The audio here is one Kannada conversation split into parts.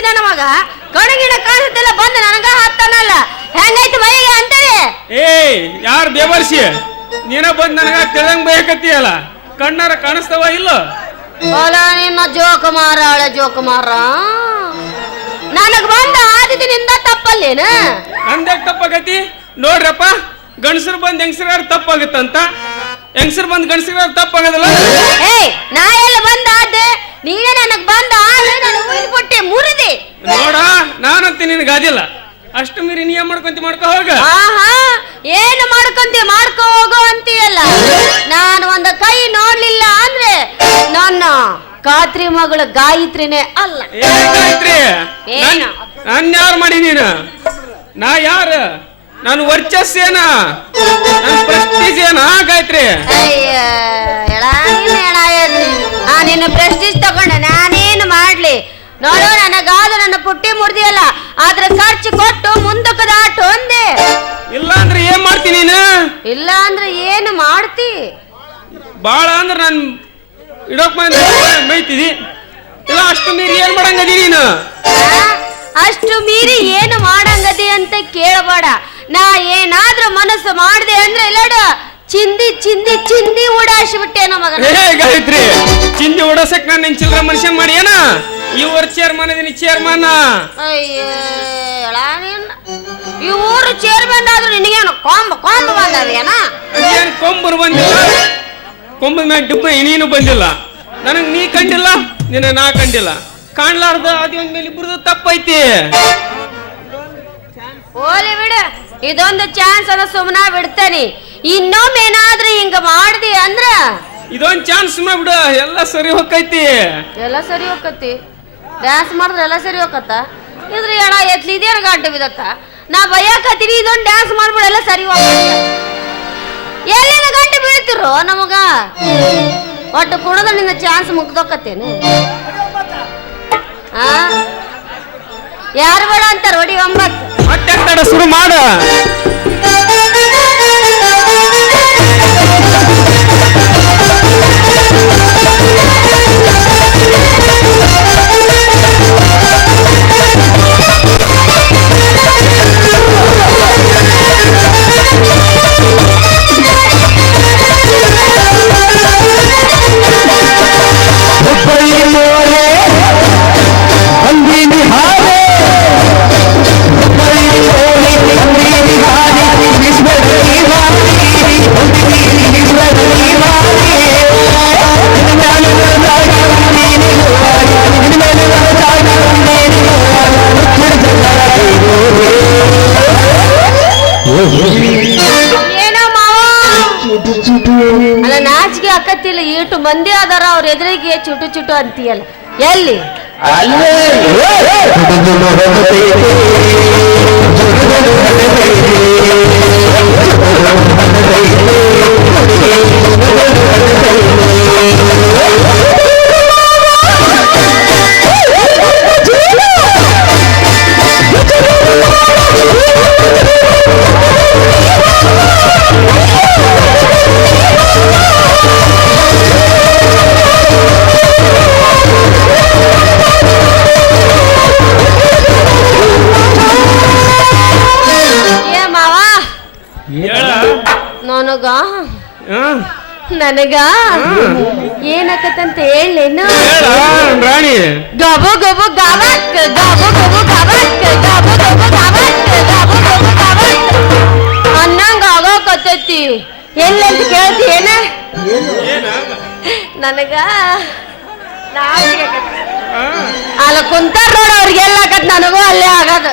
ಮಂದಿ ನನ್ನ ಮಗ ಕಣಗಿನ ಕಾಣಿಸ್ತಿಲ್ಲ ಬಂದು ನನಗ ಹತ್ತಾನಲ್ಲ ಹೆಂಗೈತಿ ಮೈಗೆ ಅಂತಾನೆ. ಯಾರು ಬೇವರ್ಸಿ ನೀನ ಬಂದ್ ನನಗ ತಿಳಂಗ್ ಬೇಕತ್ತೀಯಲ್ಲ ಕಣ್ಣಾರ ಕಾಣಿಸ್ತವ ಇಲ್ಲ ಹೊಲ ನಿನ್ನ ಜೋಕುಮಾರ ಹಳೆ ಜೋಕುಮಾರ ನನಗ್ ಬಂದ ಆದಿತ್ಯನಿಂದ ತಪ್ಪಲ್ಲೇನ ನಂದ್ಯಾಕ ತಪ್ಪಾಗತಿ ನೋಡ್ರಪ್ಪ ಗಂಡಸರು ಬಂದ್ ಹೆಂಗಸರ ತಪ್ಪಾಗತ್ತಂತ ಹೆಂಗಸರು ಬಂದ್ ಗಂಡಸರ ತಪ್ಪಾಗದಲ್ಲ ನಾ ಎಲ್ಲ ಬಂದ ಆದೆ ನೀನೇ ನನಗ್ ಬಂದ ಆದ್ರೆ ನಾನು ಉಯ್ದ್ಬಿಟ್ಟೆ ಮುರಿದೆ ನೋಡ ನಾನಂತ ನಿನಗ ಅದಿಲ್ಲ ಅಷ್ಟು ಮೀರಿ ನೀ ಮಾಡ್ಕೊ ಹೋಗ ಏನು ಮಾಡ್ಕೊ ಹೋಗೋ ಅಂತೀಯಲ್ಲ ನಾನು ಒಂದು ಕೈ ನೋಡ್ಲಿಲ್ಲ ಅಂದ್ರೆ ನನ್ನ ಕಾತ್ರಿ ಮಗಳ ಗಾಯತ್ರಿನೇ ಅಲ್ಲ. ಗಾಯತ್ರಿ ನಾನ್ ಯಾರು ಮಾಡಿ ನೀನು ನಾ ಯಾರ ನಾನು ವರ್ಚಸ್ಸೇನ ನನ್ನ ಪ್ರೆಸ್ಟೀಜ್ ಏನ ಗಾಯತ್ರಿ ನಿನ್ನ ಪ್ರೆಸ್ಟೀಜ್ ತಗೊಂಡ ನಾನೇನು ಮಾಡ್ಲಿ ನೋಡು ನನಗಾದ ನನ್ನ ಪುಟ್ಟಿ ಮುರಿದಿಯಲ್ಲ ಆದ್ರೆ ಖರ್ಚು ಕೊಟ್ಟು ಮುಂದಕ್ಕೆ ದಾಟು ಅಂದೆ. ಇಲ್ಲ ಅಂದ್ರೆ ಏನ್ ಮಾಡ್ತೀನಿ ನೀನು ಇಲ್ಲ ಅಂದ್ರೆ ಏನು ಮಾಡ್ತಿ ಬಾಳ ಅಂದ್ರೆ ನಾನು ಇಡೋಕ್ ಮೈತಿದಿ ಇಲ್ಲ ಅಷ್ಟು ಮೀರಿ ಏನ್ ಮಾಡಂಗದಿ ನೀನು ಅಷ್ಟು ಮೀರಿ ಏನು ಮಾಡಂಗದಿ ಅಂತ ಕೇಳಬೇಡ. ನಾ ಏನಾದ್ರೂ ಮನಸ್ಸು ಮಾಡಿದೆ ಅಂದ್ರೆ ಇಲ್ಲಡ ಚಿಂದಿ ಚಿಂದಿ ಚಿಂದಿ ಓಡಾಸಿ ಬಿಟ್ಟೇನೋ ಮಗ. ಗಾಯತ್ರಿ ಚಿಂದಿ ಓಡಾಸಕ್ ನಾನು ನಿನ್ ಚಿಲ್ರ ಮನುಷ್ಯ ಮಾಡಿ ಏನ ಈ ಊರ್ ಚೇರ್ಮನ್ ಇದೀನಿ ಚೇರ್ಮನ್. ಈ ಊರು ಚೇರ್ಮನ್ ಆದ್ರೂ ನಿನಗೇನು ಕೊಂಬ ಬಂದವೇನ ಏನ್ ಕೊಂಬರು ಬಂದಿಲ್ಲ ಕೊಂಬದ ಮ್ಯಾಗ ಡಿಬ್ಬ ನೀನು ಬಂದಿಲ್ಲ ನನಗ್ ನೀ ಕಂಡಿಲ್ಲ ನಿನ್ನ ನಾ ಕಂಡಿಲ್ಲ ಕಾಣ್ಲಾರ್ದ ಅದೇನ್ ಮೇಲೆ ಇಬ್ರದು ತಪ್ಪೈತಿ. ಹೋಲಿ ಬಿಡ ಇದೊಂದು ಚಾನ್ಸ್ ಅನ್ನ ಸುಮ್ಮನ ಬಿಡ್ತಾನಿ ಇನ್ನೊಮ್ಮೆ ಏನಾದ್ರೂ ಹಿಂಗ ಮಾಡ್ದಿ ಅಂದ್ರ ಇದೊಂದ್ ಚಾನ್ಸ್ ಬಿಡ ಎಲ್ಲ ಸರಿ ಹೋಗೈತಿ ಎಲ್ಲ ಸರಿ ಹೋಗತಿ ಡ್ಯಾನ್ಸ್ ಮಾಡಿದ್ರೆ ಎಲ್ಲ ಸರಿ ಹೋಗತ್ತ ಇದ್ರ ಎಣ ಎತ್ಲಿದೇನ ಗಂಟೆ ಬಿದತ್ತ ನಾ ಬಯ್ಯಾಕತ್ತೀನಿ ಇದೊಂದು ಡ್ಯಾನ್ಸ್ ಮಾಡ್ಬಿಡ ಎಲ್ಲ ಸರಿ ಹೋಗತಿ ಎಲ್ಲಿನ ಗಂಟೆ ಬೀಳ್ತಿರೋ ನಮಗ ಒಟ್ಟು ಕುಣದ ನಿನ್ನ ಚಾನ್ಸ್ ಮುಗ್ದೋಕತ್ತೇನು ಯಾರು ಬೇಡ ಅಂತಾರ ಹೊಡಿ 9 ಮತ್ತೆ ಶುರು ಮಾಡ ಏನೋ ಮಾವ ಅಲ್ಲ ನಾಚಿಗೆ ಅಕ್ಕತ್ತಿಲ್ಲ ಏಟು ಮಂದಿ ಅದಾರ ಅವ್ರ ಎದುರಿಗೆ ಚುಟು ಚುಟು ಅಂತೀಯಲ್ಲ ಎಲ್ಲಿ ನನಗ ಏನಕತ್ತಂತ ಹೇಳೇನು ರಾಣಿ ಗಬು ಗಬು ಗಬಕ್ ಗಬು ಗಬು ಗಬಕ್ ಗಬು ಗಬು ಗಬಕ್ ಗಬು ಗಬು ಗಬಕ್ ಅನ್ನಂಗ ಆಗೋಕತ್ತೈತಿ ಎಲ್ಲಂತ ಕೇಳ್ತಿ ಏನ ನನಗ ಅಲ್ಲ ಕುಂತಾರ ನೋಡ ಅವ್ರಿಗೆಲ್ಲ ಆಕತ್ ನನಗೂ ಅಲ್ಲೇ ಆಗದು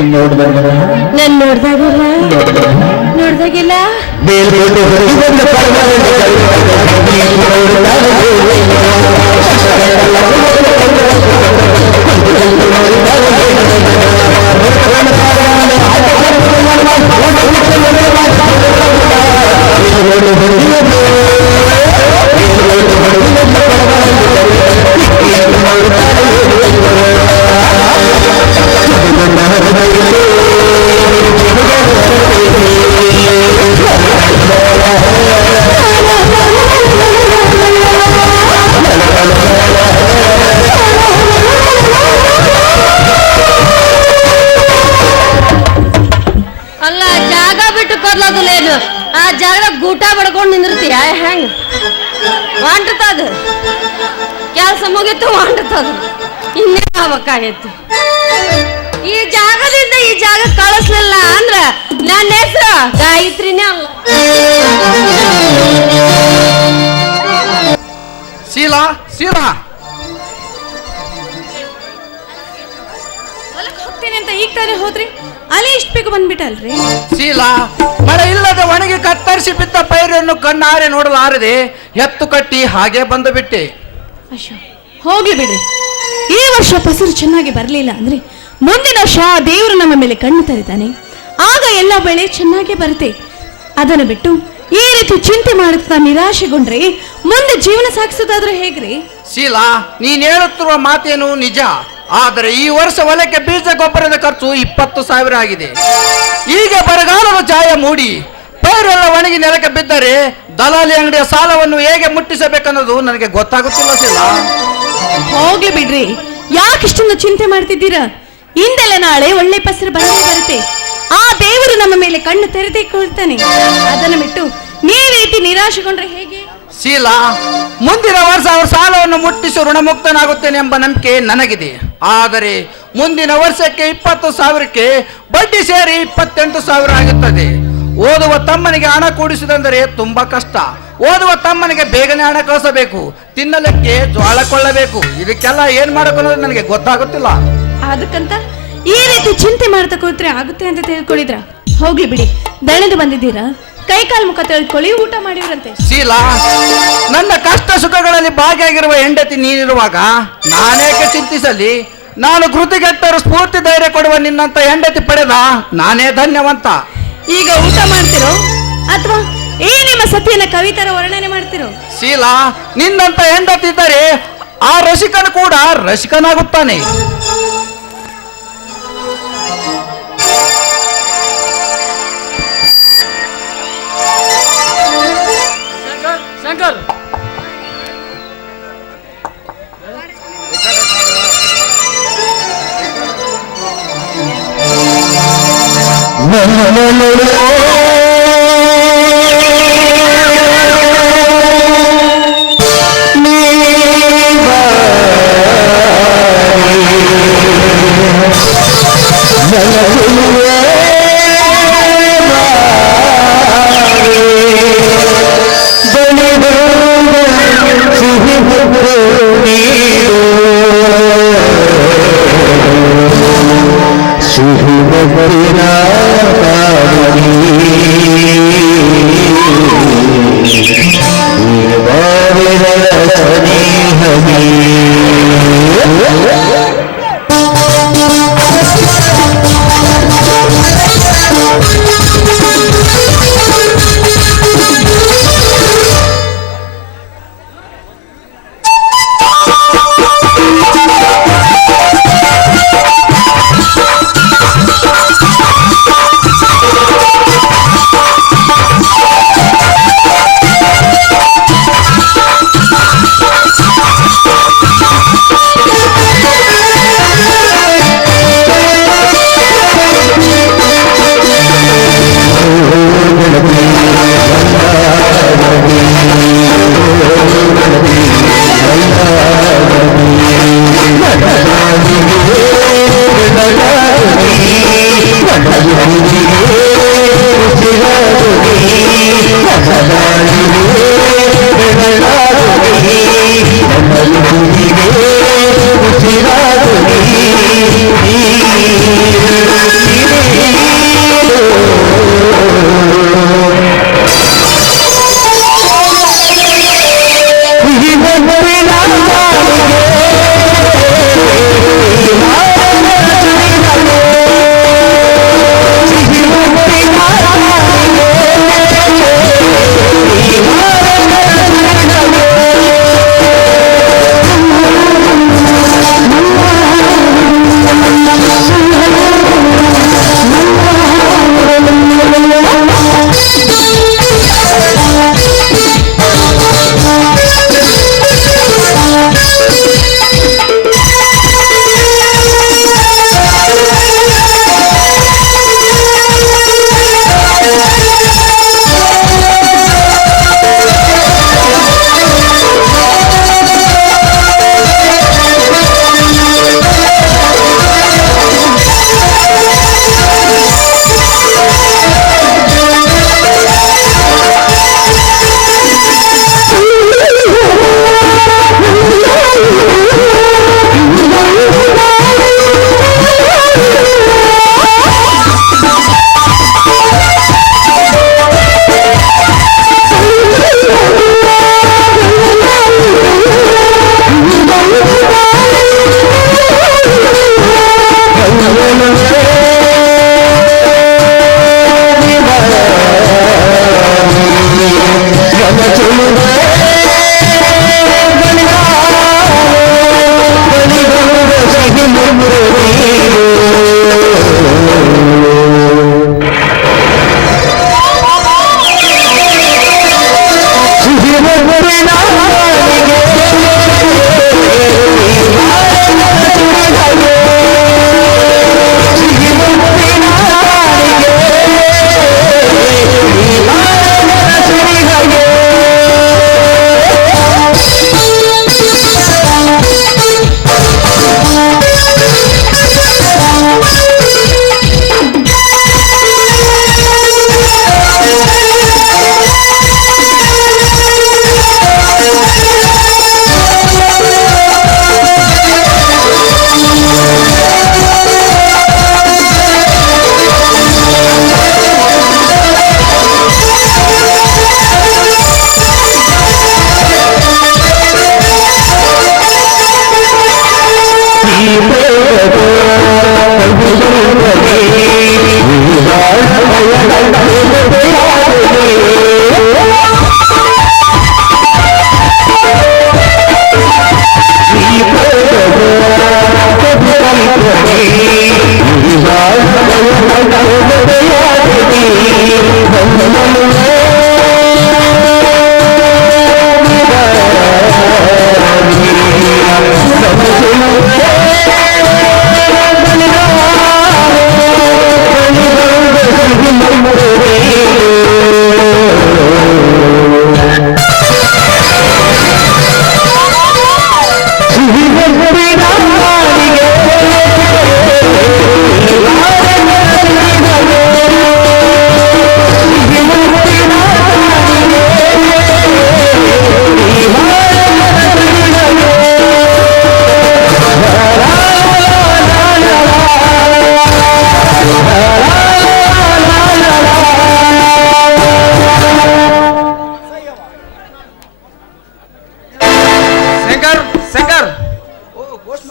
ನನ್ ನೋಡ್ದಾಗಿಲ್ಲ ಅಲ್ಲ ಜಾಗ ಬಿಟ್ಟು ಕೊರ್ಲೋದಿಲ್ಲೇನು ಆ ಜಾಗದಾಗ ಗೂಟ ಬಡ್ಕೊಂಡು ನಿಂದಿರ್ತೀಯ ಹೆಂಗ್ ವಾಂಟತದ ಕೆಲಸ ಮುಗಿತು ವಾಂಟತದ ಇನ್ನೇ ಆಗ್ಬೇಕಾಗೈತಿ ಈ ಜಾಗದಿಂದ ಈ ಜಾಗ ಕಳಿಸ್ಲಿಲ್ಲ ಅಂದ್ರ ನನ್ನ ಹೆಸರು ಗಾಯತ್ರಿನೇ ಅಲ್ಲ ಶೀಲಾ ಶೀಲಾ ಹೊಲಕ್ಕೆ ಹೋಗ್ತೇನೆ ಅಂತ ಈಗ ತಾನೇ ಹೋದ್ರಿ ಅಲ್ಲಿ ಇಷ್ಟು ಬೇಗ ಬಂದ್ಬಿಟ್ಟಲ್ರಿ ಶೀಲಾ ಮಳೆ ಇಲ್ಲದೆ ಒಣಗಿ ಕತ್ತರಿಸಿ ಬಿದ್ದ ಪೈರನ್ನು ಕಣ್ಣಾರೆ ನೋಡಲಾರದೆ ಎತ್ತು ಕಟ್ಟಿ ಹಾಗೆ ಬಂದು ಬಿಟ್ಟೆ. ಅಯ್ಯೋ ಹೋಗ್ಲಿ ಬಿಡ್ರಿ. ಈ ವರ್ಷ ಫಸಲು ಚೆನ್ನಾಗಿ ಬರಲಿಲ್ಲ ಅಂದ್ರೆ ಮುಂದಿನ ವರ್ಷ ದೇವರು ನಮ್ಮ ಮೇಲೆ ಕಣ್ಣು ತರಿತಾನೆ, ಆಗ ಎಲ್ಲ ಬೆಳೆ ಚೆನ್ನಾಗಿ ಬರುತ್ತೆ. ಅದನ್ನು ಬಿಟ್ಟು ಈ ರೀತಿ ಚಿಂತೆ ಮಾಡುತ್ತಾ ನಿರಾಶೆಗೊಂಡ್ರೆ ಮುಂದೆ ಜೀವನ ಸಾಗಿಸೋದಾದ್ರೆ ಹೇಗ್ರಿ? ಶೀಲಾ, ನೀನ್ ಹೇಳುತ್ತಿರುವ ಮಾತೇನು ನಿಜ, ಆದರೆ ಈ ವರ್ಷ ಹೊಲಕ್ಕೆ ಬೀಜ ಗೊಬ್ಬರದ ಖರ್ಚು 20,000 ಆಗಿದೆ. ಈಗ ಬರಗಾಲದ ಛಾಯ ಮೂಡಿ ಪೈರೆಲ್ಲ ಒಣಗಿ ನೆಲಕ್ಕೆ ಬಿದ್ದರೆ ದಲಾಲಿ ಅಂಗಡಿಯ ಸಾಲವನ್ನು ಹೇಗೆ ಮುಟ್ಟಿಸಬೇಕನ್ನೋದು ನನಗೆ ಗೊತ್ತಾಗುತ್ತಿಲ್ಲ ಶೀಲಾ. ಹೋಗ್ಲಿ ಬಿಡ್ರಿ, ಯಾಕಿಷ್ಟೊಂದು ಚಿಂತೆ ಮಾಡ್ತಿದ್ದೀರಾ? ಇಂದೆಲ್ಲ ನಾಳೆ ಒಳ್ಳೆ ಫಸಲು ಬಂದೇ ಬರುತ್ತೆ. ಆ ದೇವರು ನಮ್ಮ ಮೇಲೆ ಕಣ್ಣು ತೆರೆದೇ ಕೊಳ್ತಾನೆ. ಅದನ್ನು ಬಿಟ್ಟು ನೀ ರೀತಿ ನಿರಾಶೆಗೊಂಡ್ರೆ ಹೇಗೆ? ಶೀಲಾ, ಮುಂದಿನ ವರ್ಷ ಅವರ ಸಾಲವನ್ನು ಮುಟ್ಟಿಸಿ ಋಣಮುಕ್ತನಾಗುತ್ತೇನೆ ಎಂಬ ನಂಬಿಕೆ ನನಗಿದೆ. ಆದರೆ ಮುಂದಿನ ವರ್ಷಕ್ಕೆ 20,000ಕ್ಕೆ ಬಡ್ಡಿ ಸೇರಿ 28,000 ಆಗುತ್ತದೆ. ಓದುವ ತಮ್ಮನಿಗೆ ಹಣ ಕೂಡಿಸುವುದೆಂದರೆ ತುಂಬಾ ಕಷ್ಟ. ಓದುವ ತಮ್ಮನಿಗೆ ಬೇಗನೆ ಹಣ ಕಳಿಸಬೇಕು, ತಿನ್ನಲಿಕ್ಕೆ ಜೋಳ ಕೊಳ್ಳಬೇಕು. ಇದಕ್ಕೆಲ್ಲ ಏನ್ ಮಾಡಬೇಕು ಅನ್ನೋದು ನನಗೆ ಗೊತ್ತಾಗುತ್ತಿಲ್ಲ. ಅದಕ್ಕಂತ ಈ ರೀತಿ ಚಿಂತೆ ಮಾಡ್ತಾ ಕೂತ್ರೆ ಆಗುತ್ತೆ ಅಂತ ತಿಳ್ಕೊಂಡಿದ್ರ? ಹೋಗ್ಲಿ ಬಿಡಿ, ದಣದು ಬಂದಿದ್ದೀರಾ, ಕೈ ಕಾಲು ಮುಖ ತೊಳ್ಕೊಳ್ಳಿ, ಊಟ ಮಾಡಿವ್ರಂತೆ. ಶೀಲಾ, ನನ್ನ ಕಷ್ಟ ಸುಖಗಳಲ್ಲಿ ಭಾಗಿಯಾಗಿರುವ ಹೆಂಡತಿ ನೀನಿರುವಾಗ ನಾನೇಕೆ ಚಿಂತಿಸಲಿ? ನಾನು ಕೃತಿಗೆಟ್ಟರು ಸ್ಫೂರ್ತಿ ಧೈರ್ಯ ಕೊಡುವ ನಿನ್ನಂತ ಹೆಂಡತಿ ಪಡೆದ ನಾನೇ ಧನ್ಯವಂತ. ಈಗ ಊಟ ಮಾಡ್ತಿರೋ ಅಥವಾ ಈ ನಿಮ್ಮ ಸತಿಯನ್ನ ಕವಿತರ ವರ್ಣನೆ ಮಾಡ್ತಿರೋ? ಶೀಲಾ, ನಿನ್ನಂತ ಹೆಂಡತಿ ಇದ್ದರೆ ಆ ರಸಿಕನು ಕೂಡ ರಸಿಕನಾಗುತ್ತಾನೆ. ಶಂಕರ್,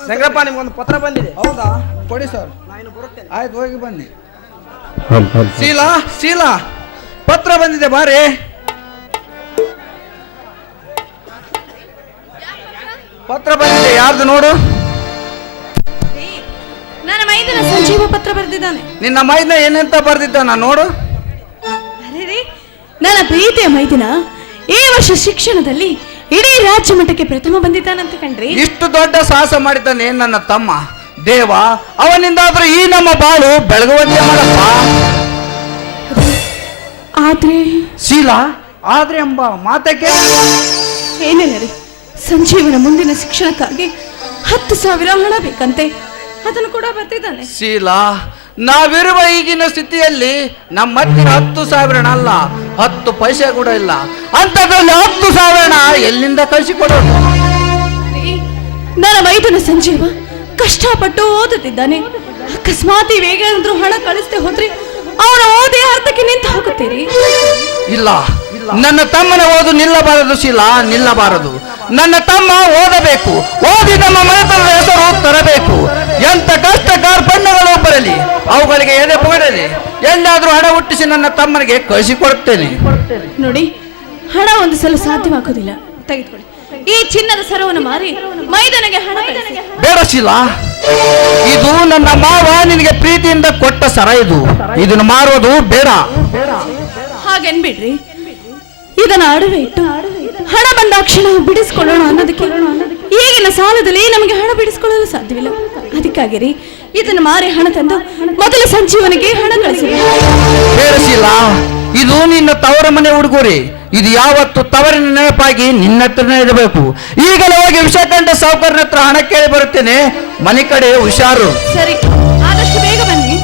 ಶಂಕರಪ್ಪ ನಿಮ್ಗೊಂದು ಪತ್ರ ಬಂದಿದೆ. ಹೌದಾ? ಕೊಡಿ ಸರ್, ನಾನು ಬರುತ್ತೇನೆ. ಆಯ್ತು, ಹೋಗಿ ಬನ್ನಿ. ಶೀಲಾ, ಶೀಲಾ, ಪತ್ರ ಬಂದಿದೆ, ಬಾರಿ. ಪತ್ರ ಬಂದಿದೆ, ಯಾರ್ದು ನೋಡು. ನನ್ನ ಮೈದನ ಸಂಜೀವ ಪತ್ರ ಬರೆದಿದ್ದಾನೆ. ನಿನ್ನ ಮೈದನ ಏನಂತ ಬರೆದಿದ್ದಾನ ನೋಡು. ಅರೆ, ನನ್ನ ಪ್ರೀತಿಯ ಮೈದಿನ ಈ ವರ್ಷ ಶಿಕ್ಷಣದಲ್ಲಿ ಇಡೀ ರಾಜ್ಯ ಮಟ್ಟಕ್ಕೆ ಪ್ರಥಮ ಬಂದಿದ್ದಾನಂತ ಕಣ್ರಿ. ಇಷ್ಟು ದೊಡ್ಡ ಸಾಹಸ ಮಾಡಿದ್ದಾನೆ ನನ್ನ ತಮ್ಮ. ದೇವ, ಅವನಿಂದಾದ್ರೂ ಈ ನಮ್ಮ ಬಾಳು ಬೆಳಗುವಂತೆ ಮಾಡಪ್ಪ. ಆದ್ರೆ ಶೀಲಾ, ಆದ್ರೆ ಎಂಬ ಮಾತಕ್ಕೆ ಏನಿಲ್ಲ ರೀ, ಸಂಜೀವನ ಮುಂದಿನ ಶಿಕ್ಷಣಕ್ಕಾಗಿ 10,000 ಹಣ ಬೇಕಂತೆ, ಅದನ್ನು ಕೂಡ ಬರ್ತಿದ್ದಾನೆ. ಶೀಲಾ, ನಾವಿರುವ ಈಗಿನ ಸ್ಥಿತಿಯಲ್ಲಿ ನಮ್ಮ ಹತ್ತಿರ 10,000 ಅಲ್ಲ, 10 ಪೈಸೆ ಕೂಡ ಇಲ್ಲ. ಅಂತದ್ರಲ್ಲಿ 10,000 ಎಲ್ಲಿಂದ ಕಳಿಸಿಕೊಡೋದು? ನನ್ನ ಮೈದನ ಸಂಜೀವ ಕಷ್ಟಪಟ್ಟು ಓದುತ್ತಿದ್ದಾನೆ. ಅಕಸ್ಮಾತ್ ಏನಾದ್ರೂ ಹಣ ಕಳಿಸ್ದೆ ಹೋದ್ರೆ ಅವನ ಓದಿ ಅರ್ಥಕ್ಕೆ ನಿಂತು ಹೋಗುತ್ತೀರಿ. ಇಲ್ಲ, ನನ್ನ ತಮ್ಮನ ಓದು ನಿಲ್ಲಬಾರದು ಶೀಲಾ, ನಿಲ್ಲಬಾರದು. ನನ್ನ ತಮ್ಮ ಓದಬೇಕು, ಓದಿ ನಮ್ಮ ಮನೆತನದ ಹೆಸರು ತರಬೇಕು. ಎಂತ ಕಷ್ಟ ಕಾರ್ಪಣ್ಯಗಳು ಬರಲಿ, ಅವುಗಳಿಗೆ ಎದೆ ಪೊಗಡಲಿ, ಎಲ್ಲಾದ್ರೂ ಹಣ ಹುಟ್ಟಿಸಿ ನನ್ನ ತಮ್ಮನಿಗೆ ಕಳಿಸಿಕೊಡುತ್ತೇನೆ. ನೋಡಿ, ಹಣ ಒಂದು ಸಲ ಸಾಧ್ಯವಾಗುವುದಿಲ್ಲ, ತೆಗೆದುಕೊಳ್ಳಿ. ಈ ಚಿನ್ನದ ಸರವನ್ನು ಮಾರಿ ಮೈದನಿಗೆ ಹಣ ಕಳಿಸಿ. ಬೇಡ ಶೀಲಾ, ಇದು ನನ್ನ ಮಾವ ನಿನಗೆ ಪ್ರೀತಿಯಿಂದ ಕೊಟ್ಟ ಸರ, ಇದನ್ನು ಮಾರುವುದು ಬೇಡ. ಹಾಗೆನ್ಬಿಡ್ರಿ, ಇದನ್ನ ಅಡವೆ ಇಟ್ಟು ಹಣ ಬಂದಾಕ್ಷಣ ಬಿಡಿಸ್ಕೊಳ್ಳೋಣ ಅನ್ನೋದಕ್ಕೆ ಈಗಿನ ಸಾಲದಲ್ಲಿ ನಮಗೆ ಹಣ ಬಿಡಿಸ್ಕೊಳ್ಳಲು ಸಾಧ್ಯವಿಲ್ಲ. ಅದಕ್ಕಾಗಿರಿ ಇದನ್ನು ಮಾರಿ ಹಣ ತಂದು ಮೊದಲ ಸಂಜೀವನಿಗೆ ಹಣ ಕಳಿಸಿ. ಬೇಡ ಶೀಲಾ, ಇದು ನಿನ್ನ ತವರ ಮನೆ ಉಡುಗೊರೆ. ಇದು ಯಾವತ್ತು ತವರಿನ ನೆನಪಾಗಿ ನಿನ್ನ ಹತ್ರನೇ ಇರಬೇಕು. ಈಗಲೇ ಹೋಗಿ ವಿಷಕಂಠ ಸಾವುಕಾರನ ಹತ್ರ ಹಣ ಕೇಳಿ ಬರುತ್ತೇನೆ. ಮನೆ ಕಡೆ ಹುಷಾರು. ಸರಿ, ಆದಷ್ಟು ಬೇಗ ಬನ್ನಿ.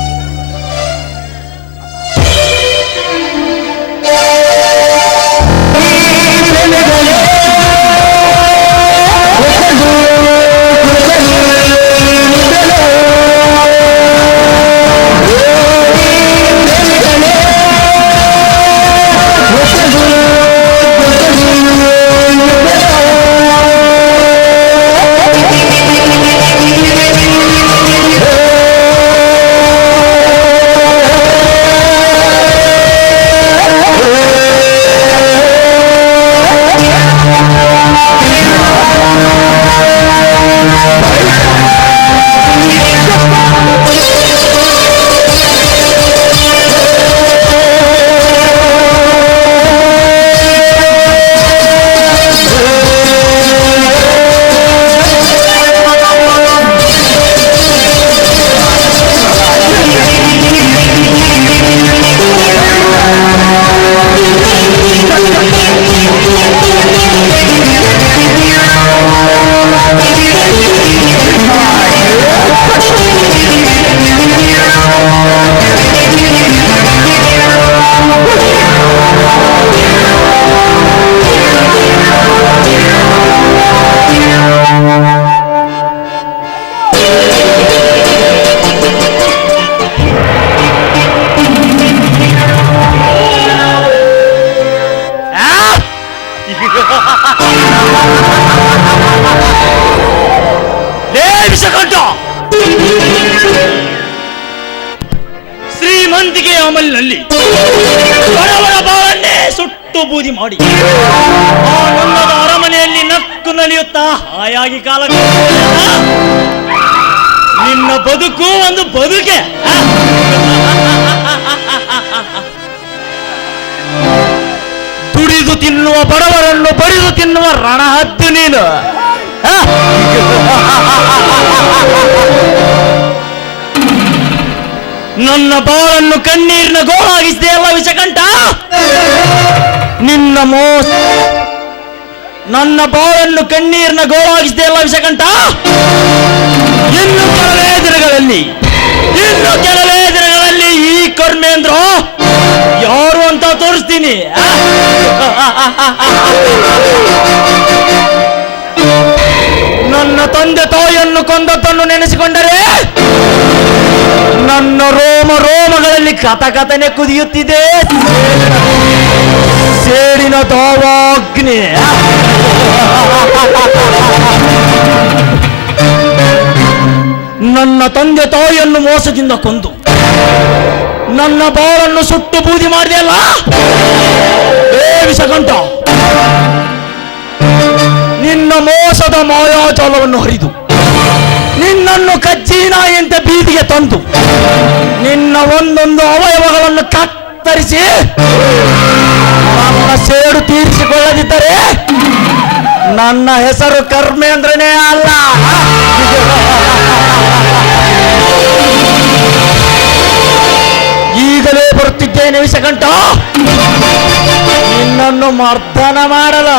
ವಿಷಕಂಠ ಶ್ರೀಮಂತಿಗೆ ಅಮಲಿನಲ್ಲಿ ಬಡವರ ಬಾಳನ್ನೇ ಸುಟ್ಟು ಬೂದಿ ಮಾಡಿ ಆ ನನ್ನದ ಅರಮನೆಯಲ್ಲಿ ನಕ್ಕು ನಲಿಯುತ್ತಾ ಹಾಯಾಗಿ ಕಾಲ ನಿನ್ನ ಬದುಕು ಒಂದು ಬದುಕೆ. ದುಡಿದು ತಿನ್ನುವ ಬಡವರನ್ನು ಬಡಿದು ತಿನ್ನುವ ರಣಹದ್ದು ನೀನು. ನನ್ನ ಬಾಳನ್ನು ಕಣ್ಣೀರಿನ ಗೋಳಾಗಿಸಿದೆಯಲ್ಲ ವಿಷಕಂಠ. ನಿನ್ನ ಮೋಸ ನನ್ನ ಬಾಳನ್ನು ಕಣ್ಣೀರಿನ ಗೋಳಾಗಿಸಿದೆಯಲ್ಲ ವಿಷಕಂಠ. ಇನ್ನು ಕೆಲವೇ ದಿನಗಳಲ್ಲಿ ಈ ಕರ್ಮೇಂದ್ರ ಯಾರು ಅಂತ ತೋರಿಸ್ತೀನಿ. ನನ್ನ ತಂದೆ ತಾಯಿಯನ್ನು ಕೊಂದದ್ದನ್ನು ನೆನೆಸಿಕೊಂಡರೆ ನನ್ನ ರೋಮಗಳಲ್ಲಿ ಕಥಕಥನೆ ಕುದಿಯುತ್ತಿದೆ ಸೇಡಿನ ದಾವಾಗ್ನಿ. ನನ್ನ ತಂದೆ ತಾಯಿಯನ್ನು ಮೋಸದಿಂದ ಕೊಂದು ನನ್ನ ಬಾಳನ್ನು ಸುಟ್ಟು ಬೂದಿ ಮಾಡಿದೆಯಲ್ಲ ವಿಷಕಂಠ. ನಿನ್ನ ಮೋಸದ ಮಾಯಾಜಾಲವನ್ನು ಹರಿದು ನಿನ್ನನ್ನು ಕಜ್ಜಿನಾಯಿಯಂತೆ ಬೀದಿಗೆ ತಂದು ನಿನ್ನ ಒಂದೊಂದು ಅವಯವಗಳನ್ನು ಕತ್ತರಿಸಿ ನನ್ನ ಸೇಡು ತೀರಿಸಿಕೊಳ್ಳದಿದ್ದರೆ ನನ್ನ ಹೆಸರು ಕರ್ಮೇಂದ್ರನೇ ಅಲ್ಲ. ಈಗಲೇ ಬರುತ್ತಿದ್ದೇನೆ ವಿಷಕಂಠ, ನಿನ್ನನ್ನು ಮರ್ದನ ಮಾಡಲ.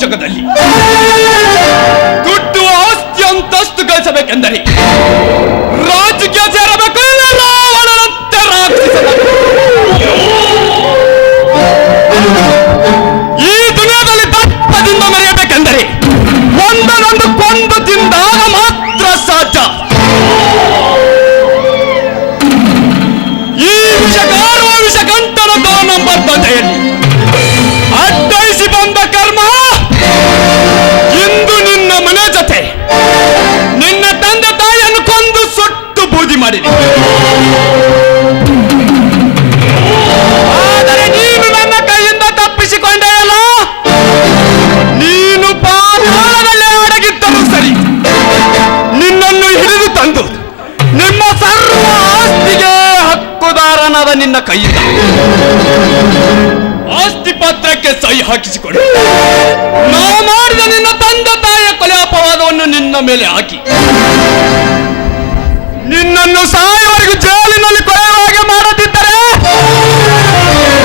ಜಗದಲ್ಲಿ ದುಡ್ಡು ಆಸ್ತಿ ಅಂತಸ್ತು ಗಳಿಸಬೇಕೆಂದರೆ ರಾಜಕೀಯ ಸೇರಬೇಕು, ರಾವಣನಂತೆ ರಾಕ್ಷಿಸಬೇಕು. ಈ ದುನಿಯಾದಲ್ಲಿ ನಿನ್ನ ಕೈಯಿಂದ ಆಸ್ತಿ ಪತ್ರಕ್ಕೆ ಸಹಿ ಹಾಕಿಸಿಕೊಂಡು ನಾ ಮಾಡಿದ ನಿನ್ನ ತಂದೆ ತಾಯಿಯ ಕೊಲೆ ಅಪವಾದವನ್ನು ನಿನ್ನ ಮೇಲೆ ಹಾಕಿ ನಿನ್ನನ್ನು ಸಾಯುವವರೆಗೂ ಜೈಲಿನಲ್ಲಿ ಕೊಲೆಯಾಗಿ ಮಾಡದಿದ್ದರೆ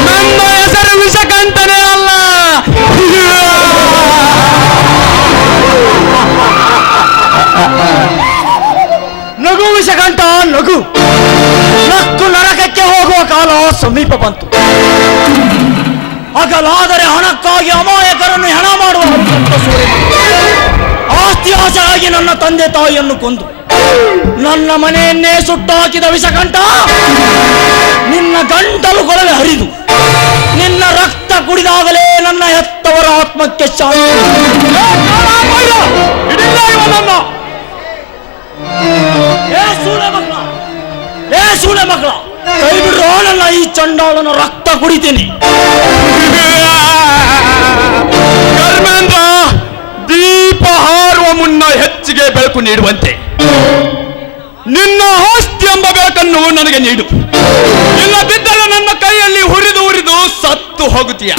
ನನ್ನ ಹೆಸರು ವಿಷಕಂಠನೇ ಅಲ್ಲ. ನಗು ವಿಷಕಂಠ ನಗು. ನಕ್ಕು ನರಕಕ್ಕೆ ಹೋಗುವ ಕಾಲ ಸಮೀಪ ಬಂತು. ಹಗಲಾದರೆ ಹಣಕ್ಕಾಗಿ ಅಮಾಯಕರನ್ನು ಹೆಣ ಮಾಡುವ ಆಸ್ತಿ ಆಸೆಯಾಗಿ ನನ್ನ ತಂದೆ ತಾಯಿಯನ್ನು ಕೊಂದು ನನ್ನ ಮನೆಯನ್ನೇ ಸುಟ್ಟು ಹಾಕಿದ ವಿಷಕಂಠ, ನಿನ್ನ ಗಂಟಲು ಕೊಳವೆ ಹರಿದು ನಿನ್ನ ರಕ್ತ ಕುಡಿದಾಗಲೇ ನನ್ನ ಹೆತ್ತವರ ಆತ್ಮಕ್ಕೆ ಶಾಂತಿ. ಸೂಳೆ ಮಕ್ಕಳ ಕೈ ಬಿಡ್ರೋ, ನನ್ನ ಈ ಚಂಡಾಳನ ರಕ್ತ ಕುಡಿತೀನಿ. ಧರ್ಮೇಂದ್ರ, ದೀಪ ಹಾರುವ ಮುನ್ನ ಹೆಚ್ಚಿಗೆ ಬೆಳಕು ನೀಡುವಂತೆ ನಿನ್ನ ಆಸ್ತಿ ಎಂಬ ಬೆಳಕನ್ನು ನನಗೆ ನೀಡು. ಇಲ್ಲದಿದ್ದರೆ ನನ್ನ ಕೈಯಲ್ಲಿ ಹುರಿದು ಹುರಿದು ಸತ್ತು ಹೋಗುತ್ತೀಯ.